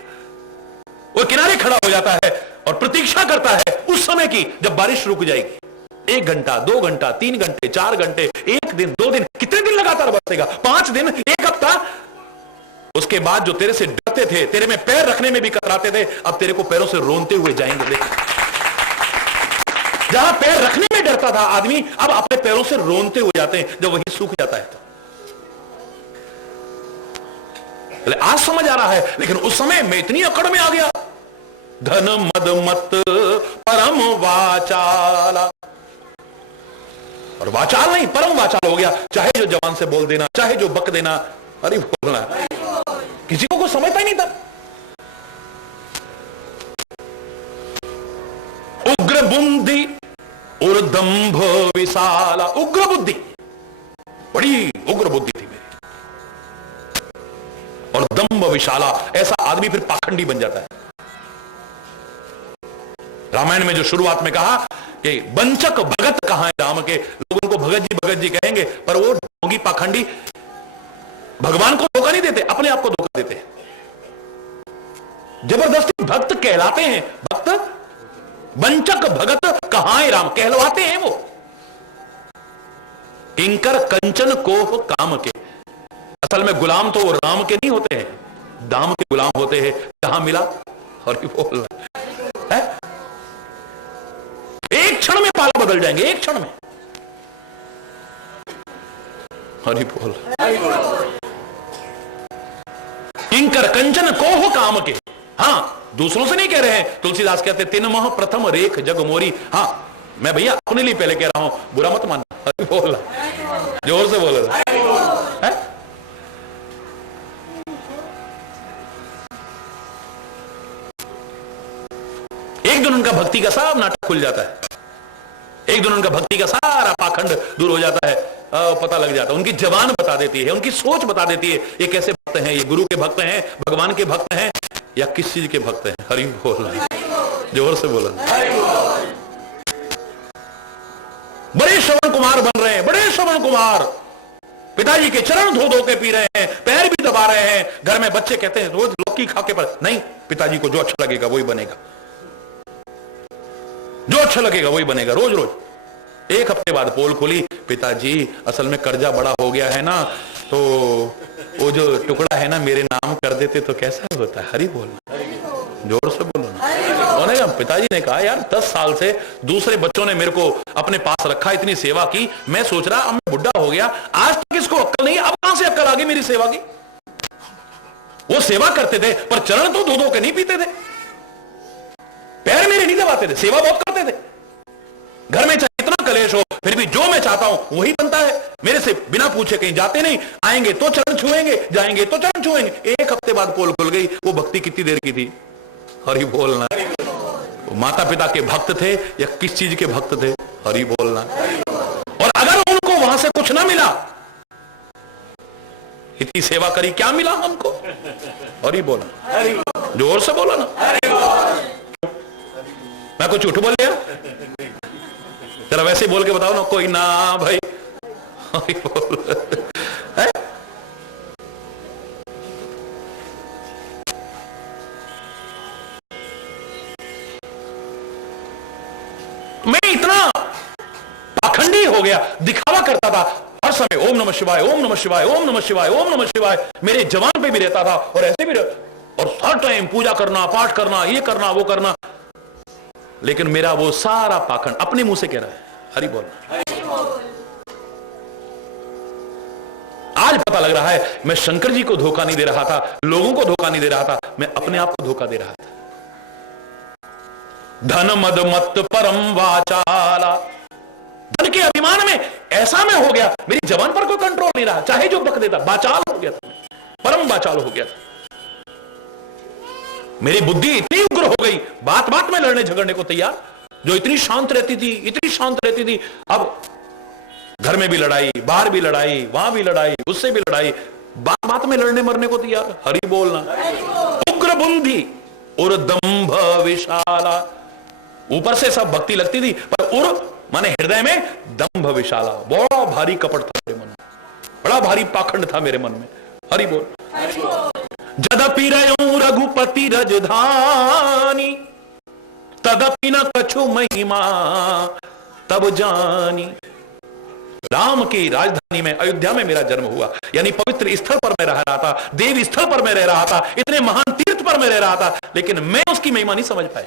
वो किनारे खड़ा हो जाता है और प्रतीक्षा करता है उस समय की जब बारिश रुक जाएगी। 1 घंटा, 2 घंटा, 3 घंटे, 4 घंटे, 1 दिन, 2 दिन, कितने दिन लगातार बरसेगा? 5 दिन, 1 हफ्ता। उसके बाद जो तेरे से डरते थे, तेरे में पैर रखने में भी कतराते थे, अब तेरे को पैरों से रोनते हुए जाएंगे। देख, जहां पैर रखने में डरता था आदमी, अब अपने पैरों से रोनते हुए जाते हैं जब वही सूख जाता है तो। आज समझ आ रहा है, लेकिन उस समय मैं इतनी अकड़ में आ गया। धन मद मत परम वाचाला, और वाचाल नहीं, परम वाचाल हो गया। चाहे जो जवान से बोल देना, चाहे जो बक देना, अरे बोलना, किसी को समझता ही नहीं था। उग्र बुद्धि और दंभ विशाला, उग्र बुद्धि, बड़ी उग्र बुद्धि थी मेरी, और दंभ विशाला, ऐसा आदमी फिर पाखंडी बन जाता है। रामायण में जो शुरुआत में कहा कि वंचक भगत कहां है राम के, लोग उनको भगत जी कहेंगे, पर वो ढोंगी पाखंडी भगवान को धोखा नहीं देते, अपने आप को धोखा देते हैं। जबरदस्ती भक्त कहलाते हैं, भक्त वंचक भगत कहां है राम कहलवाते हैं वो। किंकर कंचन कोह काम के, असल में गुलाम तो वो राम के नहीं होते हैं, दाम के गुलाम होते हैं। कहां मिला, और बोल है, एक क्षण में पाला बदल जाएंगे, एक क्षण में। हरि बोल। किंकर कंचन कोह काम के, हां, दूसरों से नहीं कह रहे हैं। तुलसीदास कहते तिन मह प्रथम रेख जग मोरी। हां, मैं भैया अपने लिए पहले कह रहा हूं, बुरा मत मानना। हरि बोल, जोर से बोल रहा है। एक दिन उनका भक्ति का सब नाटक खुल जाता है, एक दिन उनका भक्ति का सारा पाखंड दूर हो जाता है, पता लग जाता है। उनकी जबान बता देती है, उनकी सोच बता देती है, ये कैसे भक्त हैं, ये गुरु के भक्त हैं, भगवान के भक्त हैं, या किस चीज के भक्त हैं। हरि बोल, जोर से बोला। बड़े श्रवण कुमार बन रहे हैं, बड़े श्रवण कुमार, पिताजी के चरण धो धो के पी रहे हैं, पैर भी दबा रहे हैं। घर में बच्चे कहते हैं रोज लौकी खा के, पर नहीं, पिताजी को जो अच्छा लगेगा वही बनेगा, जो अच्छा लगेगा वही बनेगा, रोज रोज। 1 हफ्ते बाद पोल खोली, पिताजी असल में कर्जा बड़ा हो गया है ना, तो वो जो टुकड़ा है ना मेरे नाम कर देते तो कैसा होता है। हरि बोल, जोर से बोलो ना। पिताजी ने कहा, यार 10 साल से दूसरे बच्चों ने मेरे को अपने पास रखा, इतनी सेवा की, मैं सोच रहा अब मैं बुढ़ा हो गया, आज तक इसको अक्ल नहीं, अब कहां से अक्ल आ गई मेरी सेवा की। वो सेवा करते थे पर चरण तो धो धो के नहीं पीते थे, पैर मेरे नहीं दबाते थे, सेवा बहुत करते थे। घर में चाहे इतना कलेश हो, फिर भी जो मैं चाहता हूं वही बनता है। मेरे से बिना पूछे कहीं जाते नहीं, आएंगे तो चरण छुएंगे, जाएंगे तो चरण छुएंगे। 1 हफ्ते बाद पोल खुल गई। वो भक्ति कितनी देर की थी। हरि बोलना। माता पिता के भक्त थे या किस चीज के भक्त थे। हरि बोलना। और अगर उनको वहां से कुछ ना मिला, इतनी सेवा करी, क्या मिला हमको। हरि बोलना, जोर से बोला ना। मैं कुछ झूठ बोल लिया, जरा वैसे बोल के बताओ ना। कोई ना भाई, बोल है? मैं इतना पाखंडी हो गया, दिखावा करता था हर समय, ओम नमः शिवाय, ओम नमः शिवाय, ओम नमः शिवाय, ओम नमः शिवाय। मेरे जवान पे भी रहता था और ऐसे भी और हर टाइम पूजा करना, पाठ करना, ये करना, वो करना। लेकिन मेरा वो सारा पाखंड अपने मुंह से कह रहा है। हरि बोल। आज पता लग रहा है मैं शंकर जी को धोखा नहीं दे रहा था, लोगों को धोखा नहीं दे रहा था, मैं अपने आप को धोखा दे रहा था। धन मद मत परम वाचाला, धन के अभिमान में ऐसा मैं हो गया, मेरी जबान पर कोई कंट्रोल नहीं रहा, चाहे जो बक देता, वाचाल हो गया था, परम वाचाल हो गया था। मेरी बुद्धि इतनी उग्र हो गई, बात बात में लड़ने झगड़ने को तैयार। जो इतनी शांत रहती थी, इतनी शांत रहती थी, अब घर में भी लड़ाई, बाहर भी लड़ाई, वहां भी लड़ाई, उससे भी लड़ाई, बात बात में लड़ने मरने को तैयार। हरि बोलना। उग्र बुद्धि और दंभ विशाला, ऊपर से सब भक्ति लगती थी, पर उर माने हृदय में दंभ विशाला, बड़ा भारी कपट था मेरे मन में, बड़ा भारी पाखंड था मेरे मन में। हरि बोल। जदपि रयो रघुपति रजधानी, तदपि न कछु महिमा, तब जानी। राम की राजधानी में अयोध्या में मेरा जन्म हुआ, यानी पवित्र स्थल पर मैं रह रहा था, देव स्थल पर मैं रह रहा था, इतने महान तीर्थ पर मैं रह रहा था, लेकिन मैं उसकी महिमा नहीं समझ पाया।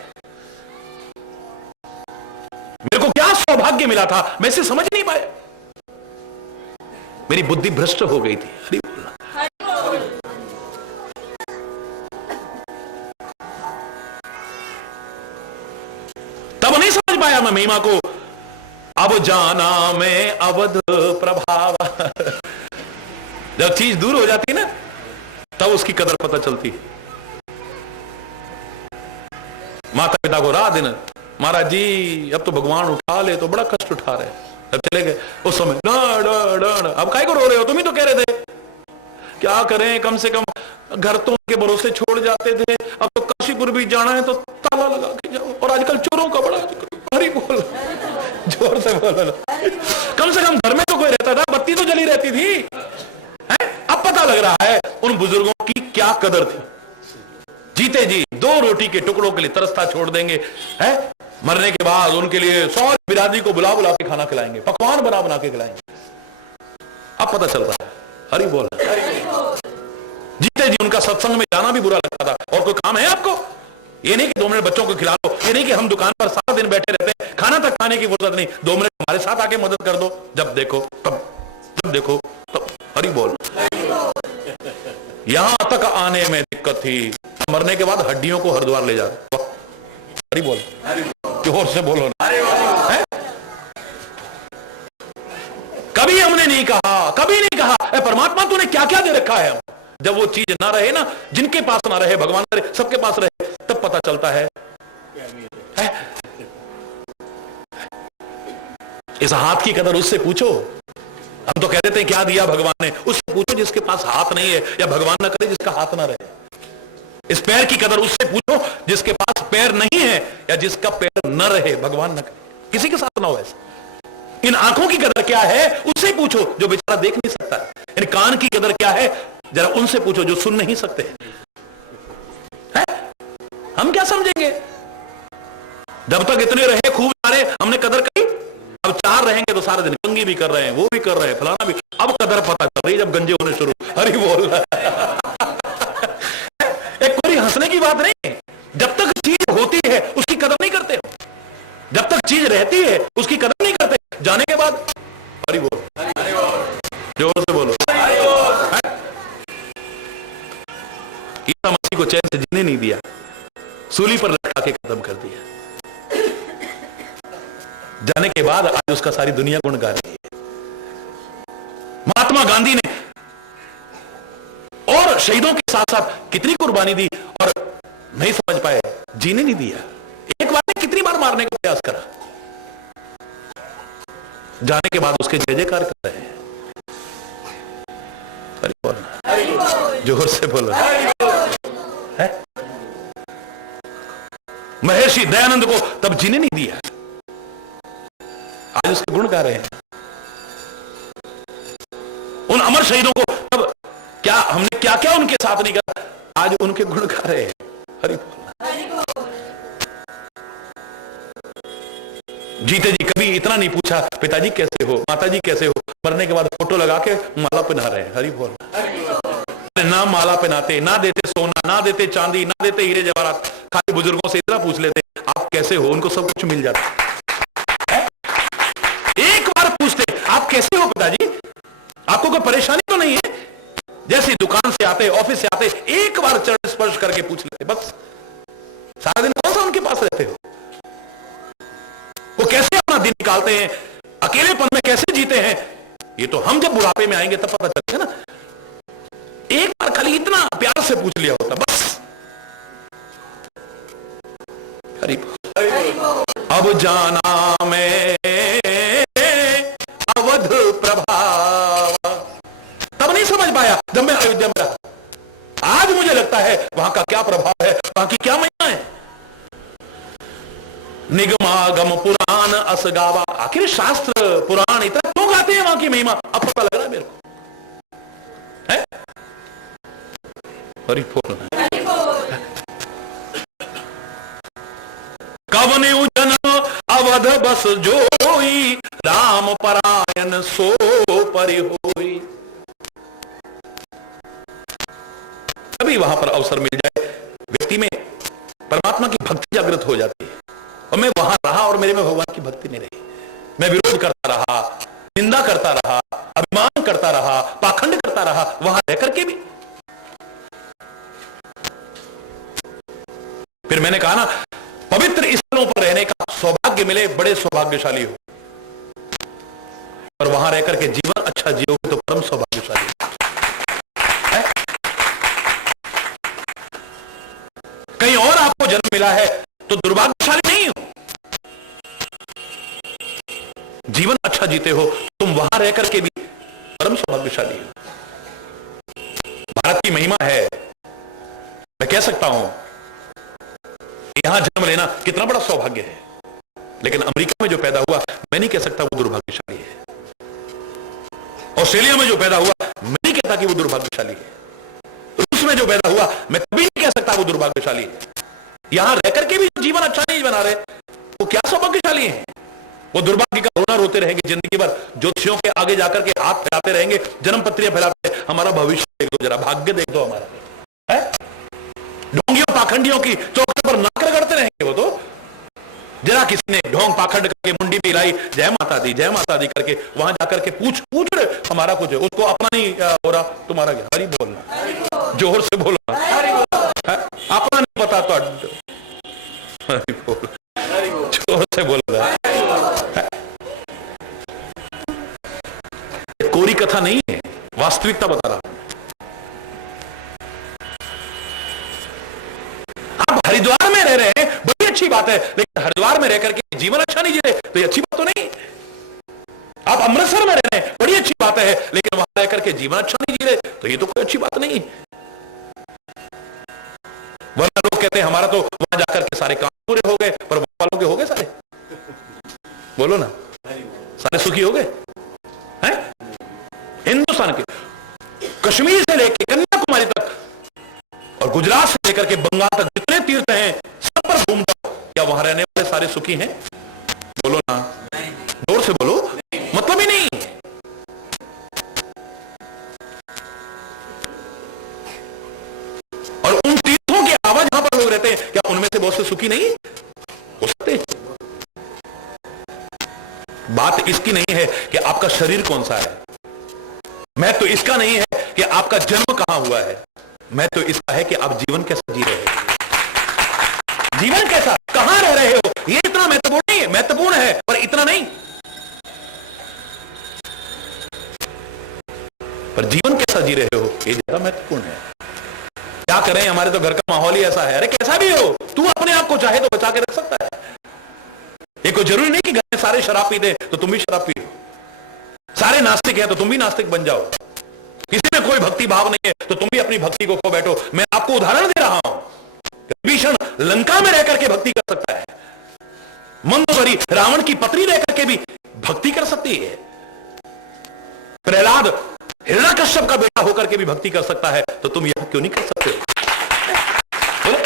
मेरे को क्या सौभाग्य मिला था, मैं इसे समझ नहीं पाया। मेरी बुद्धि भ्रष्ट हो गई थी। हरि बोल। तब नहीं समझ पाया मैं महिमा को। अब जाना मैं अवध प्रभाव। जब चीज दूर हो जाती है ना, तब उसकी कदर पता चलती है। माता पिता को रात दिन, महाराज जी अब तो भगवान उठा ले, तो बड़ा कष्ट उठा रहे। जब चले गए उस समय अब काहे को रो रहे हो, तुम ही तो कह रहे थे। क्या करें, कम से कम घर तो उनके भरोसे छोड़ जाते थे, अब तो काशीपुर भी जाना है तो ताला लगा के जाओ। और आजकल चोरों का बड़ा, हरी बोल, जोर से बोलो। कम से कम घर में तो कोई रहता था, बत्ती तो जली रहती थी। अब पता लग रहा है उन बुजुर्गों की क्या कदर थी। जीते जी 2 रोटी के टुकड़ों के लिए तरसता छोड़ देंगे, है मरने के बाद उनके लिए सारी बिरादरी को बुला बुला के खाना खिलाएंगे, पकवान बना बना के खिलाएंगे। अब पता चल रहा है। हरि बोल। जीते जी उनका सत्संग में जाना भी बुरा लगता था। और कोई काम है आपको? ये नहीं कि 2 मिनट बच्चों को खिला दो, ये नहीं कि हम दुकान पर सारा दिन बैठे रहते हैं, खाना तक खाने की फुर्सत नहीं, 2 मिनट हमारे साथ आके मदद कर दो। जब देखो तब हरि बोल। यहां तक आने में दिक्कत थी, मरने के बाद हड्डियों को हरिद्वार ले जाते। हरि बोल, जोर से बोलो ना। कभी हमने नहीं कहा, कभी नहीं कहा परमात्मा तूने क्या क्या दे रखा है। जब वो चीज ना रहे ना, जिनके पास ना रहे, भगवान रहे, सबके पास रहे, तब पता चलता है। इस हाथ की कदर उससे पूछो। हम तो कह देते हैं क्या दिया भगवान ने, उससे पूछो जिसके पास हाथ नहीं है, या भगवान ना करे जिसका हाथ ना रहे। इस पैर की कदर उससे पूछो जिसके पास पैर नहीं है, या जिसका पैर न रहे, भगवान ना करे, किसी के साथ ना हो ऐसा। इन आंखों की कदर क्या है उससे पूछो जो बेचारा देख नहीं सकता। इन कान की कदर क्या है जरा उनसे पूछो जो सुन नहीं सकते है? हम क्या समझेंगे? जब तक इतने रहे खूब सारे, हमने कदर करी। अब 4 रहेंगे तो सारे दिन कंगी भी कर रहे हैं, वो भी कर रहे हैं, फलाना भी। अब कदर पता चल रही जब गंजे होने शुरू। हरि बोल। एक कोई हंसने की बात नहीं है। जब तक चीज होती है उसकी कदर नहीं करते हो, जब तक चीज रहती है उसकी कदर नहीं करते, जाने के बाद हरि बोल, जोर से बोलो। ईसा मसीह को चैन से जीने नहीं दिया, सूली पर लटका के खत्म कर दिया। जाने के बाद आज उसका सारी दुनिया गुण गा रही है। महात्मा गांधी ने और शहीदों के साथ साथ कितनी कुर्बानी दी, और नहीं समझ पाए, जीने नहीं दिया। एक बार ने कितनी बार मारने का प्रयास करा, जाने के बाद उसके जय जयकार कर रहे हैं। हरि बोल, जोर से बोलो। है? महर्षि दयानंद को तब जीने नहीं दिया, आज उसके गुण गा रहे हैं। उन अमर शहीदों को तब क्या हमने क्या क्या उनके साथ नहीं करा, आज उनके गुण गा रहे हैं। हरि बोल। जीते जी कभी इतना नहीं पूछा पिताजी कैसे हो, माताजी कैसे हो, मरने के बाद फोटो लगा के माला पहना रहे हैं। हरि बोल। ना माला पहनाते, ना देते सोना, ना देते चांदी, ना देते हीरे जवाहरात, खाली बुजुर्गों से इतना पूछ लेते आप कैसे हो, उनको सब कुछ मिल जाता है। एक बार पूछते आप कैसे हो पिताजी, आपको कोई परेशानी तो नहीं है। जैसे दुकान से आते, ऑफिस से आते, एक बार चरण स्पर्श करके पूछ लेते, बस। सारा दिन कौन सा उनके पास रहते हो, वो कैसे अपना दिन निकालते हैं, अकेलेपन में कैसे जीते हैं, ये तो हम जब बुढ़ापे में आएंगे तब पता चलेगा ना। एक बार खाली इतना प्यार से पूछ लिया होता, बस। हरि बोल। अब जाना मैं अवध प्रभाव, तब नहीं समझ पाया जब मैं अयोध्या में रहा। आज मुझे लगता है वहां का क्या प्रभाव है, वहां की क्या महिमा है। निगमागम पुराण असगावा, आखिर शास्त्र पुराण इतना क्यों गाते हैं, वहां की महिमा अब पता लग रहा है मेरे को। है? हरि बोल। कवने उजन अवध बस जोई, राम परायण सो परि होई। कभी वहां पर अवसर मिल जाए, व्यक्ति में परमात्मा की भक्ति जागृत हो जाती है। और मैं वहां रहा और मेरे में भगवान की भक्ति नहीं रही, मैं विरोध करता रहा, निंदा करता रहा, अभिमान करता रहा, पाखंड करता रहा, वहां रह करके भी। फिर मैंने कहा ना, पवित्र स्थलों पर रहने का सौभाग्य मिले, बड़े सौभाग्यशाली हो, और वहां रहकर के जीवन अच्छा जियोगे तो परम सौभाग्यशाली है। कहीं और आपको जन्म मिला है तो दुर्भाग्यशाली नहीं हो। जीवन अच्छा जीते हो, तुम वहां रह करके भी परम सौभाग्यशाली हो। भारत की महिमा है, मैं कह सकता हूं यहां जन्म लेना कितना बड़ा सौभाग्य है, लेकिन अमेरिका में जो पैदा हुआ मैं नहीं कह सकता वो दुर्भाग्यशाली है। ऑस्ट्रेलिया में जो पैदा हुआ मैं नहीं कहता कि वो दुर्भाग्यशाली है। रूस में जो पैदा हुआ मैं कभी नहीं कह सकता वो दुर्भाग्यशाली है। यहां रह करके भी जीवन अच्छा नहीं बना रहे, वो क्या सौभाग्यशाली है? वो दुर्भाग्य का रोना रोते रहेंगे जिंदगी भर, ज्योतिषियों के आगे जाकर के हाथ फैलाते रहेंगे, जन्म पत्रियां फैलाते, हमारा भविष्य देख दो, जरा भाग्य देख दो हमारा है। ढोंगियों पाखंडियों की चौखट पर नाक रगड़ते रहेंगे वो तो। जरा किसी ने ढोंग पाखंड करके मुंडी पे हिलाई, जय माता दी करके वहां जाकर के पूछ रहे हमारा कुछ है, उसको अपना नहीं हो रहा, तुम्हारा क्या? हरि बोलना, जोर से बोलो, अपना नहीं पता तो हरि बोल, जोर से बोल रहा है। कोरी कथा नहीं है, वास्तविकता बता रहा हूं। आप हरिद्वार में रह रहे हैं, बड़ी अच्छी बात है, लेकिन हरिद्वार में रह करके जीवन अच्छा नहीं जी रहे तो ये अच्छी बात तो नहीं। आप अमृतसर में रह रहे हैं, बड़ी अच्छी बात है, लेकिन वहां रह करके जीवन अच्छा नहीं जी रहे तो ये तो कोई अच्छी बात नहीं। वरना लोग कहते हैं हमारा तो वहां जाकर के सारे काम पूरे हो गए, पर वहां वालों के हो गए सारे? बोलो ना, सारे सुखी हो गए हैं? हिंदुस्तान के कश्मीर से लेकर कन्याकुमारी तक और गुजरात से लेकर के बंगाल तक जितने तीर्थ हैं सब पर घूम जाओ, क्या वहां रहने वाले सारे सुखी हैं? बोलो ना, जोर से बोलो, मतलब ही नहीं। और उन तीर्थों की आवाज जहां पर लोग रहते हैं, क्या उनमें से बहुत से सुखी नहीं हो सकते? बात इसकी नहीं है कि आपका शरीर कौन सा है, मैं तो इसका नहीं है कि आपका जन्म कहां हुआ है, मैं तो इसका है कि आप जीवन कैसा जी रहे हो, जीवन कैसा, कहां रह रहे हो, ये इतना महत्वपूर्ण नहीं है, महत्वपूर्ण है पर इतना नहीं। पर जीवन कैसा जी रहे हो ये ज्यादा महत्वपूर्ण है। क्या करें, हमारे तो घर का माहौल ही ऐसा है। अरे कैसा भी हो, तू अपने आप को चाहे तो बचा के रख सकता है। ये कोई जरूरी नहीं कि घर में सारे शराब पीते तो तुम भी शराब पियो, सारे नास्तिक है तो तुम भी नास्तिक बन जाओ, किसी में कोई भक्ति भाव नहीं है तो तुम भी अपनी भक्ति को खो बैठो। मैं आपको उदाहरण दे रहा हूं, विभीषण लंका में रहकर के भक्ति कर सकता है, मंदोदरी रावण की पत्नी रहकर के भी भक्ति कर सकती है, प्रहलाद हिरण्यकश्यप का बेटा होकर के भी भक्ति कर सकता है, तो तुम यह क्यों नहीं कर सकते? बोलो,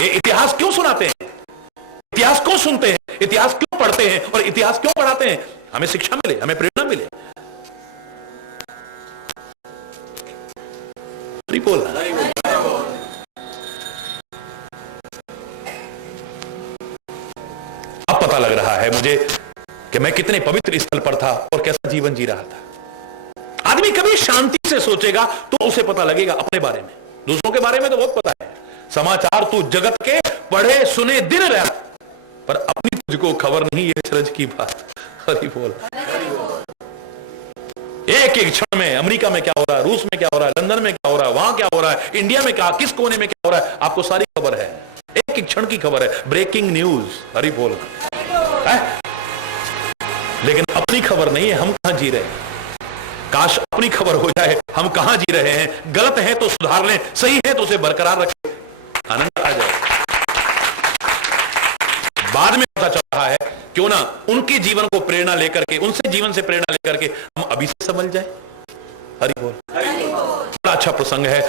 ये इतिहास क्यों सुनाते हैं, इतिहास क्यों सुनते हैं, इतिहास क्यों पढ़ते हैं और इतिहास क्यों पढ़ाते हैं? हमें शिक्षा मिले, हमें प्रेरणा मिले। बोलना अब पता लग रहा है मुझे कि मैं कितने पवित्र स्थल पर था और कैसा जीवन जी रहा था। आदमी कभी शांति से सोचेगा तो उसे पता लगेगा अपने बारे में, दूसरों के बारे में तो बहुत पता है, समाचार तू जगत के पढ़े सुने दिन रात, पर अपनी तुझको खबर नहीं, ये अचरज की बात। हरि बोल। एक एक क्षण में अमेरिका में क्या हो रहा है, रूस में क्या हो रहा है, लंदन में क्या हो रहा है, वहां क्या हो रहा है, इंडिया में क्या, किस कोने में क्या हो रहा है, आपको सारी खबर है, एक एक क्षण की खबर है, ब्रेकिंग न्यूज। हरि बोल। लेकिन अपनी खबर नहीं है, हम कहां जी रहे हैं। काश अपनी खबर हो जाए, हम कहां जी रहे हैं, गलत है तो सुधार लें, सही है तो उसे बरकरार रखें, आनंद आ जाए। बाद में पता चल रहा है, क्यों ना उनके जीवन को प्रेरणा लेकर के, उनसे जीवन से प्रेरणा लेकर के हम अभी से समझ जाए। हरि बोल। बड़ा अच्छा प्रसंग है।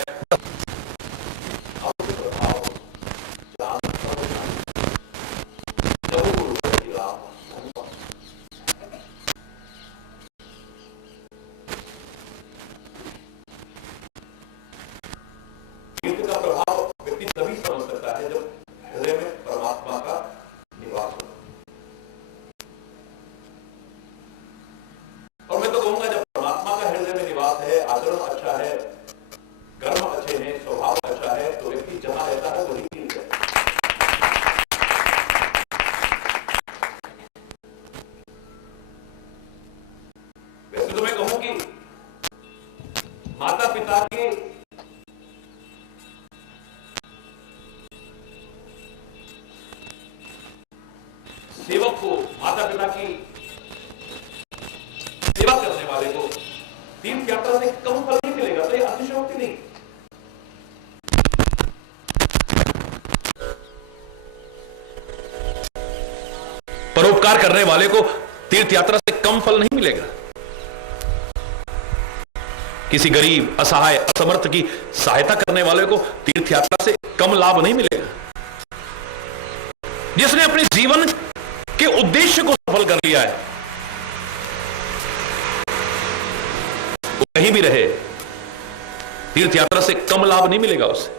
कहूं कि माता पिता के सेवक को, माता पिता की सेवा करने वाले को तीर्थ यात्रा से कम फल नहीं मिलेगा, तो ये अतिशयोक्ति नहीं। परोपकार करने वाले को तीर्थ यात्रा से कम फल नहीं मिलेगा। किसी गरीब, असहाय, असमर्थ की सहायता करने वाले को तीर्थ यात्रा से कम लाभ नहीं मिलेगा। जिसने अपने जीवन के उद्देश्य को सफल कर लिया है, वो कहीं भी रहे, तीर्थ यात्रा से कम लाभ नहीं मिलेगा उसे।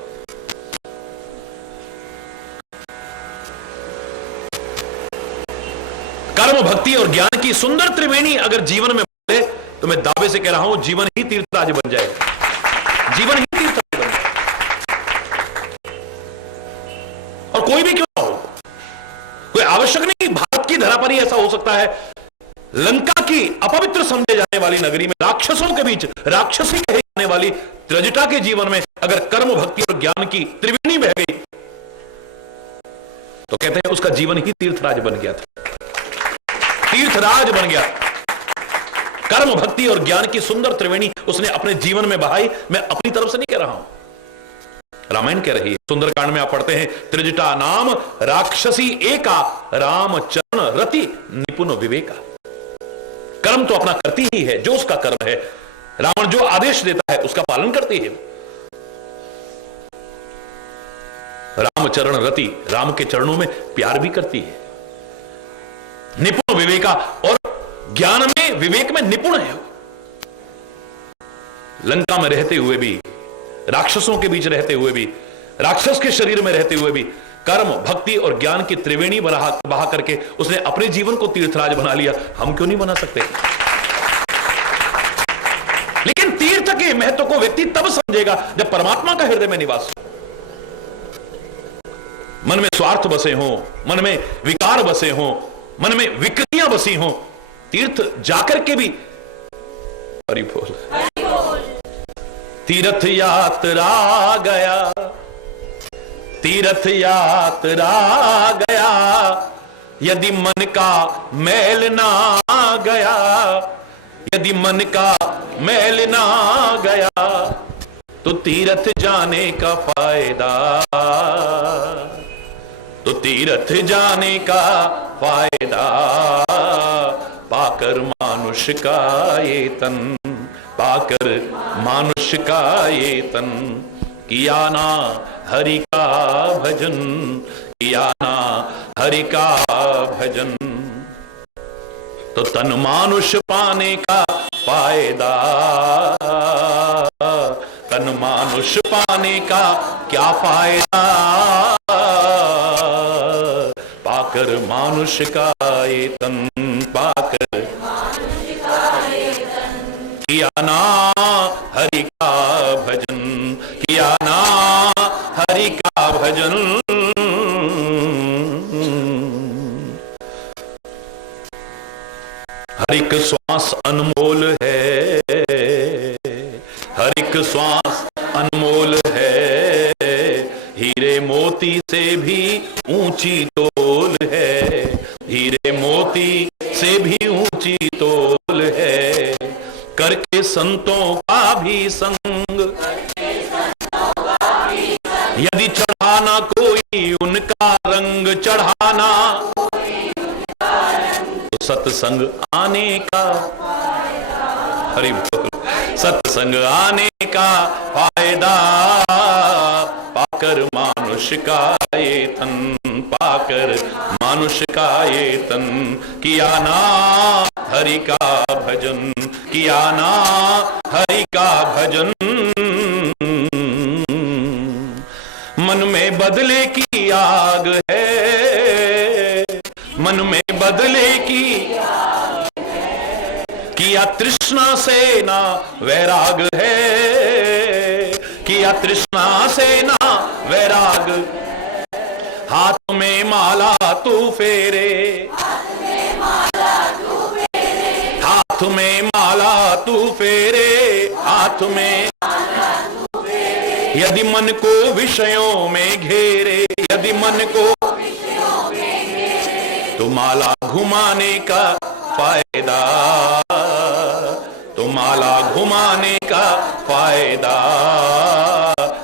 कर्म, भक्ति और ज्ञान की सुंदर त्रिवेणी अगर जीवन में बने, तो मैं दावे से कह रहा हूं जीवन ही तीर्थराज बन जाएगा। जीवन ही तीर्थराज बन जाएगा। और कोई भी क्यों ना हो, कोई आवश्यक नहीं, भारत की धरा पर ही ऐसा हो सकता है। लंका की अपवित्र समझे जाने वाली नगरी में राक्षसों के बीच राक्षसी कही जाने वाली त्रजटा के जीवन में अगर कर्म, भक्ति और ज्ञान की त्रिवेणी बह गई, तो कहते हैं उसका जीवन ही तीर्थराज बन गया था, तीर्थराज बन गया। कर्म, भक्ति और ज्ञान की सुंदर त्रिवेणी उसने अपने जीवन में बहाई। मैं अपनी तरफ से नहीं कह रहा हूं, रामायण कह रही है। सुंदरकांड में आप पढ़ते हैं, त्रिजटा नाम राक्षसी एका, राम चरण रति निपुण विवेका। कर्म तो अपना करती ही है, जो उसका कर्म है। रावण जो आदेश देता है उसका पालन करती है। राम चरण रति, राम के चरणों में प्यार भी करती है। निपुण विवेका, और ज्ञान में, विवेक में निपुण है। लंका में रहते हुए भी, राक्षसों के बीच रहते हुए भी, राक्षस के शरीर में रहते हुए भी कर्म, भक्ति और ज्ञान की त्रिवेणी बहा करके उसने अपने जीवन को तीर्थराज बना लिया। हम क्यों नहीं बना सकते? लेकिन तीर्थ के महत्व को व्यक्ति तब समझेगा जब परमात्मा का हृदय में निवास हो। मन में स्वार्थ बसे हो, मन में विकार बसे हो, मन में विकृतियां बसी हो, तीर्थ जाकर के भी हरि बोल, तीर्थ यात्रा गया, तीर्थ यात्रा गया, यदि मन का मैल ना गया, यदि मन का मैल ना गया, तो तीर्थ जाने का फायदा, तो तीर्थ जाने का फायदा, पाकर मानुष का ये तन, पाकर मानुष का ये तन, किया ना हरि का भजन, किया ना हरि का भजन, तो तन मानुष पाने का फायदा, तन मानुष पाने का क्या फायदा, पाकर मानुष का ये तन, पाकर किया ना हरि का भजन, किया ना हरि का भजन। हर एक श्वास अनमोल है, हर एक श्वास अनमोल है, हीरे मोती से भी ऊंची तोल है, हीरे मोती से भी ऊंची तोल है, करके संतों का भी संग, यदि चढ़ाना कोई उनका रंग चढ़ाना, तो सत्संग आने का, हरि बोल, सत्संग आने का फायदा, पाकर मानुष का ये तन, पाकर मानुष का ये तन, किया ना हरि का भजन, किया ना हरि का भजन। मन में बदले की आग है, मन में बदले की, किया तृष्णा से ना वैराग है, किया तृष्णा से ना वैराग, हाथ में माला तू फेरे, हाथ हाथ में माला तू फेरे, हाथ में यदि मन को विषयों में घेरे, यदि मन को तो माला घुमाने का फायदा, तो माला घुमाने का फायदा,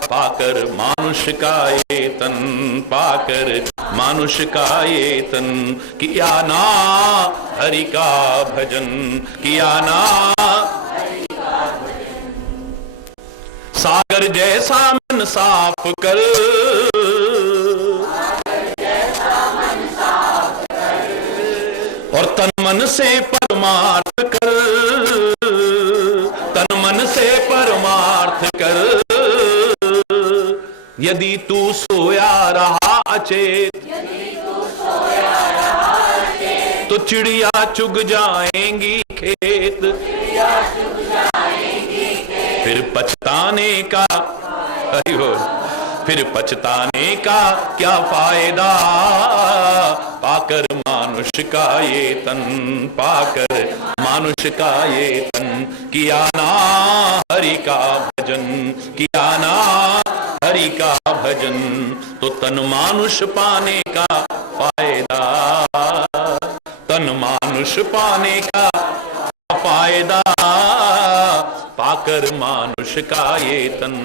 पाकर मानुष का ये तन, पाकर मानुष का ये तन, किया ना हरि का भजन, किया ना सागर जैसा मन साफ कर, और तन मन से परमार्थ कर, तन मन से परमार्थ कर, यदि तू सोया रहा अचेत, तो चिड़िया चुग जाएंगी खेत, फिर पछताने का, फिर पछताने का क्या फायदा, पाकर मानुष का ये तन, पाकर मानुष का ये तन, किया ना हरि का भजन, किया ना हरि का भजन, तो तन मानुष पाने का फायदा, तन मानुष पाने का फायदा, पाकर मानुष का ये तन।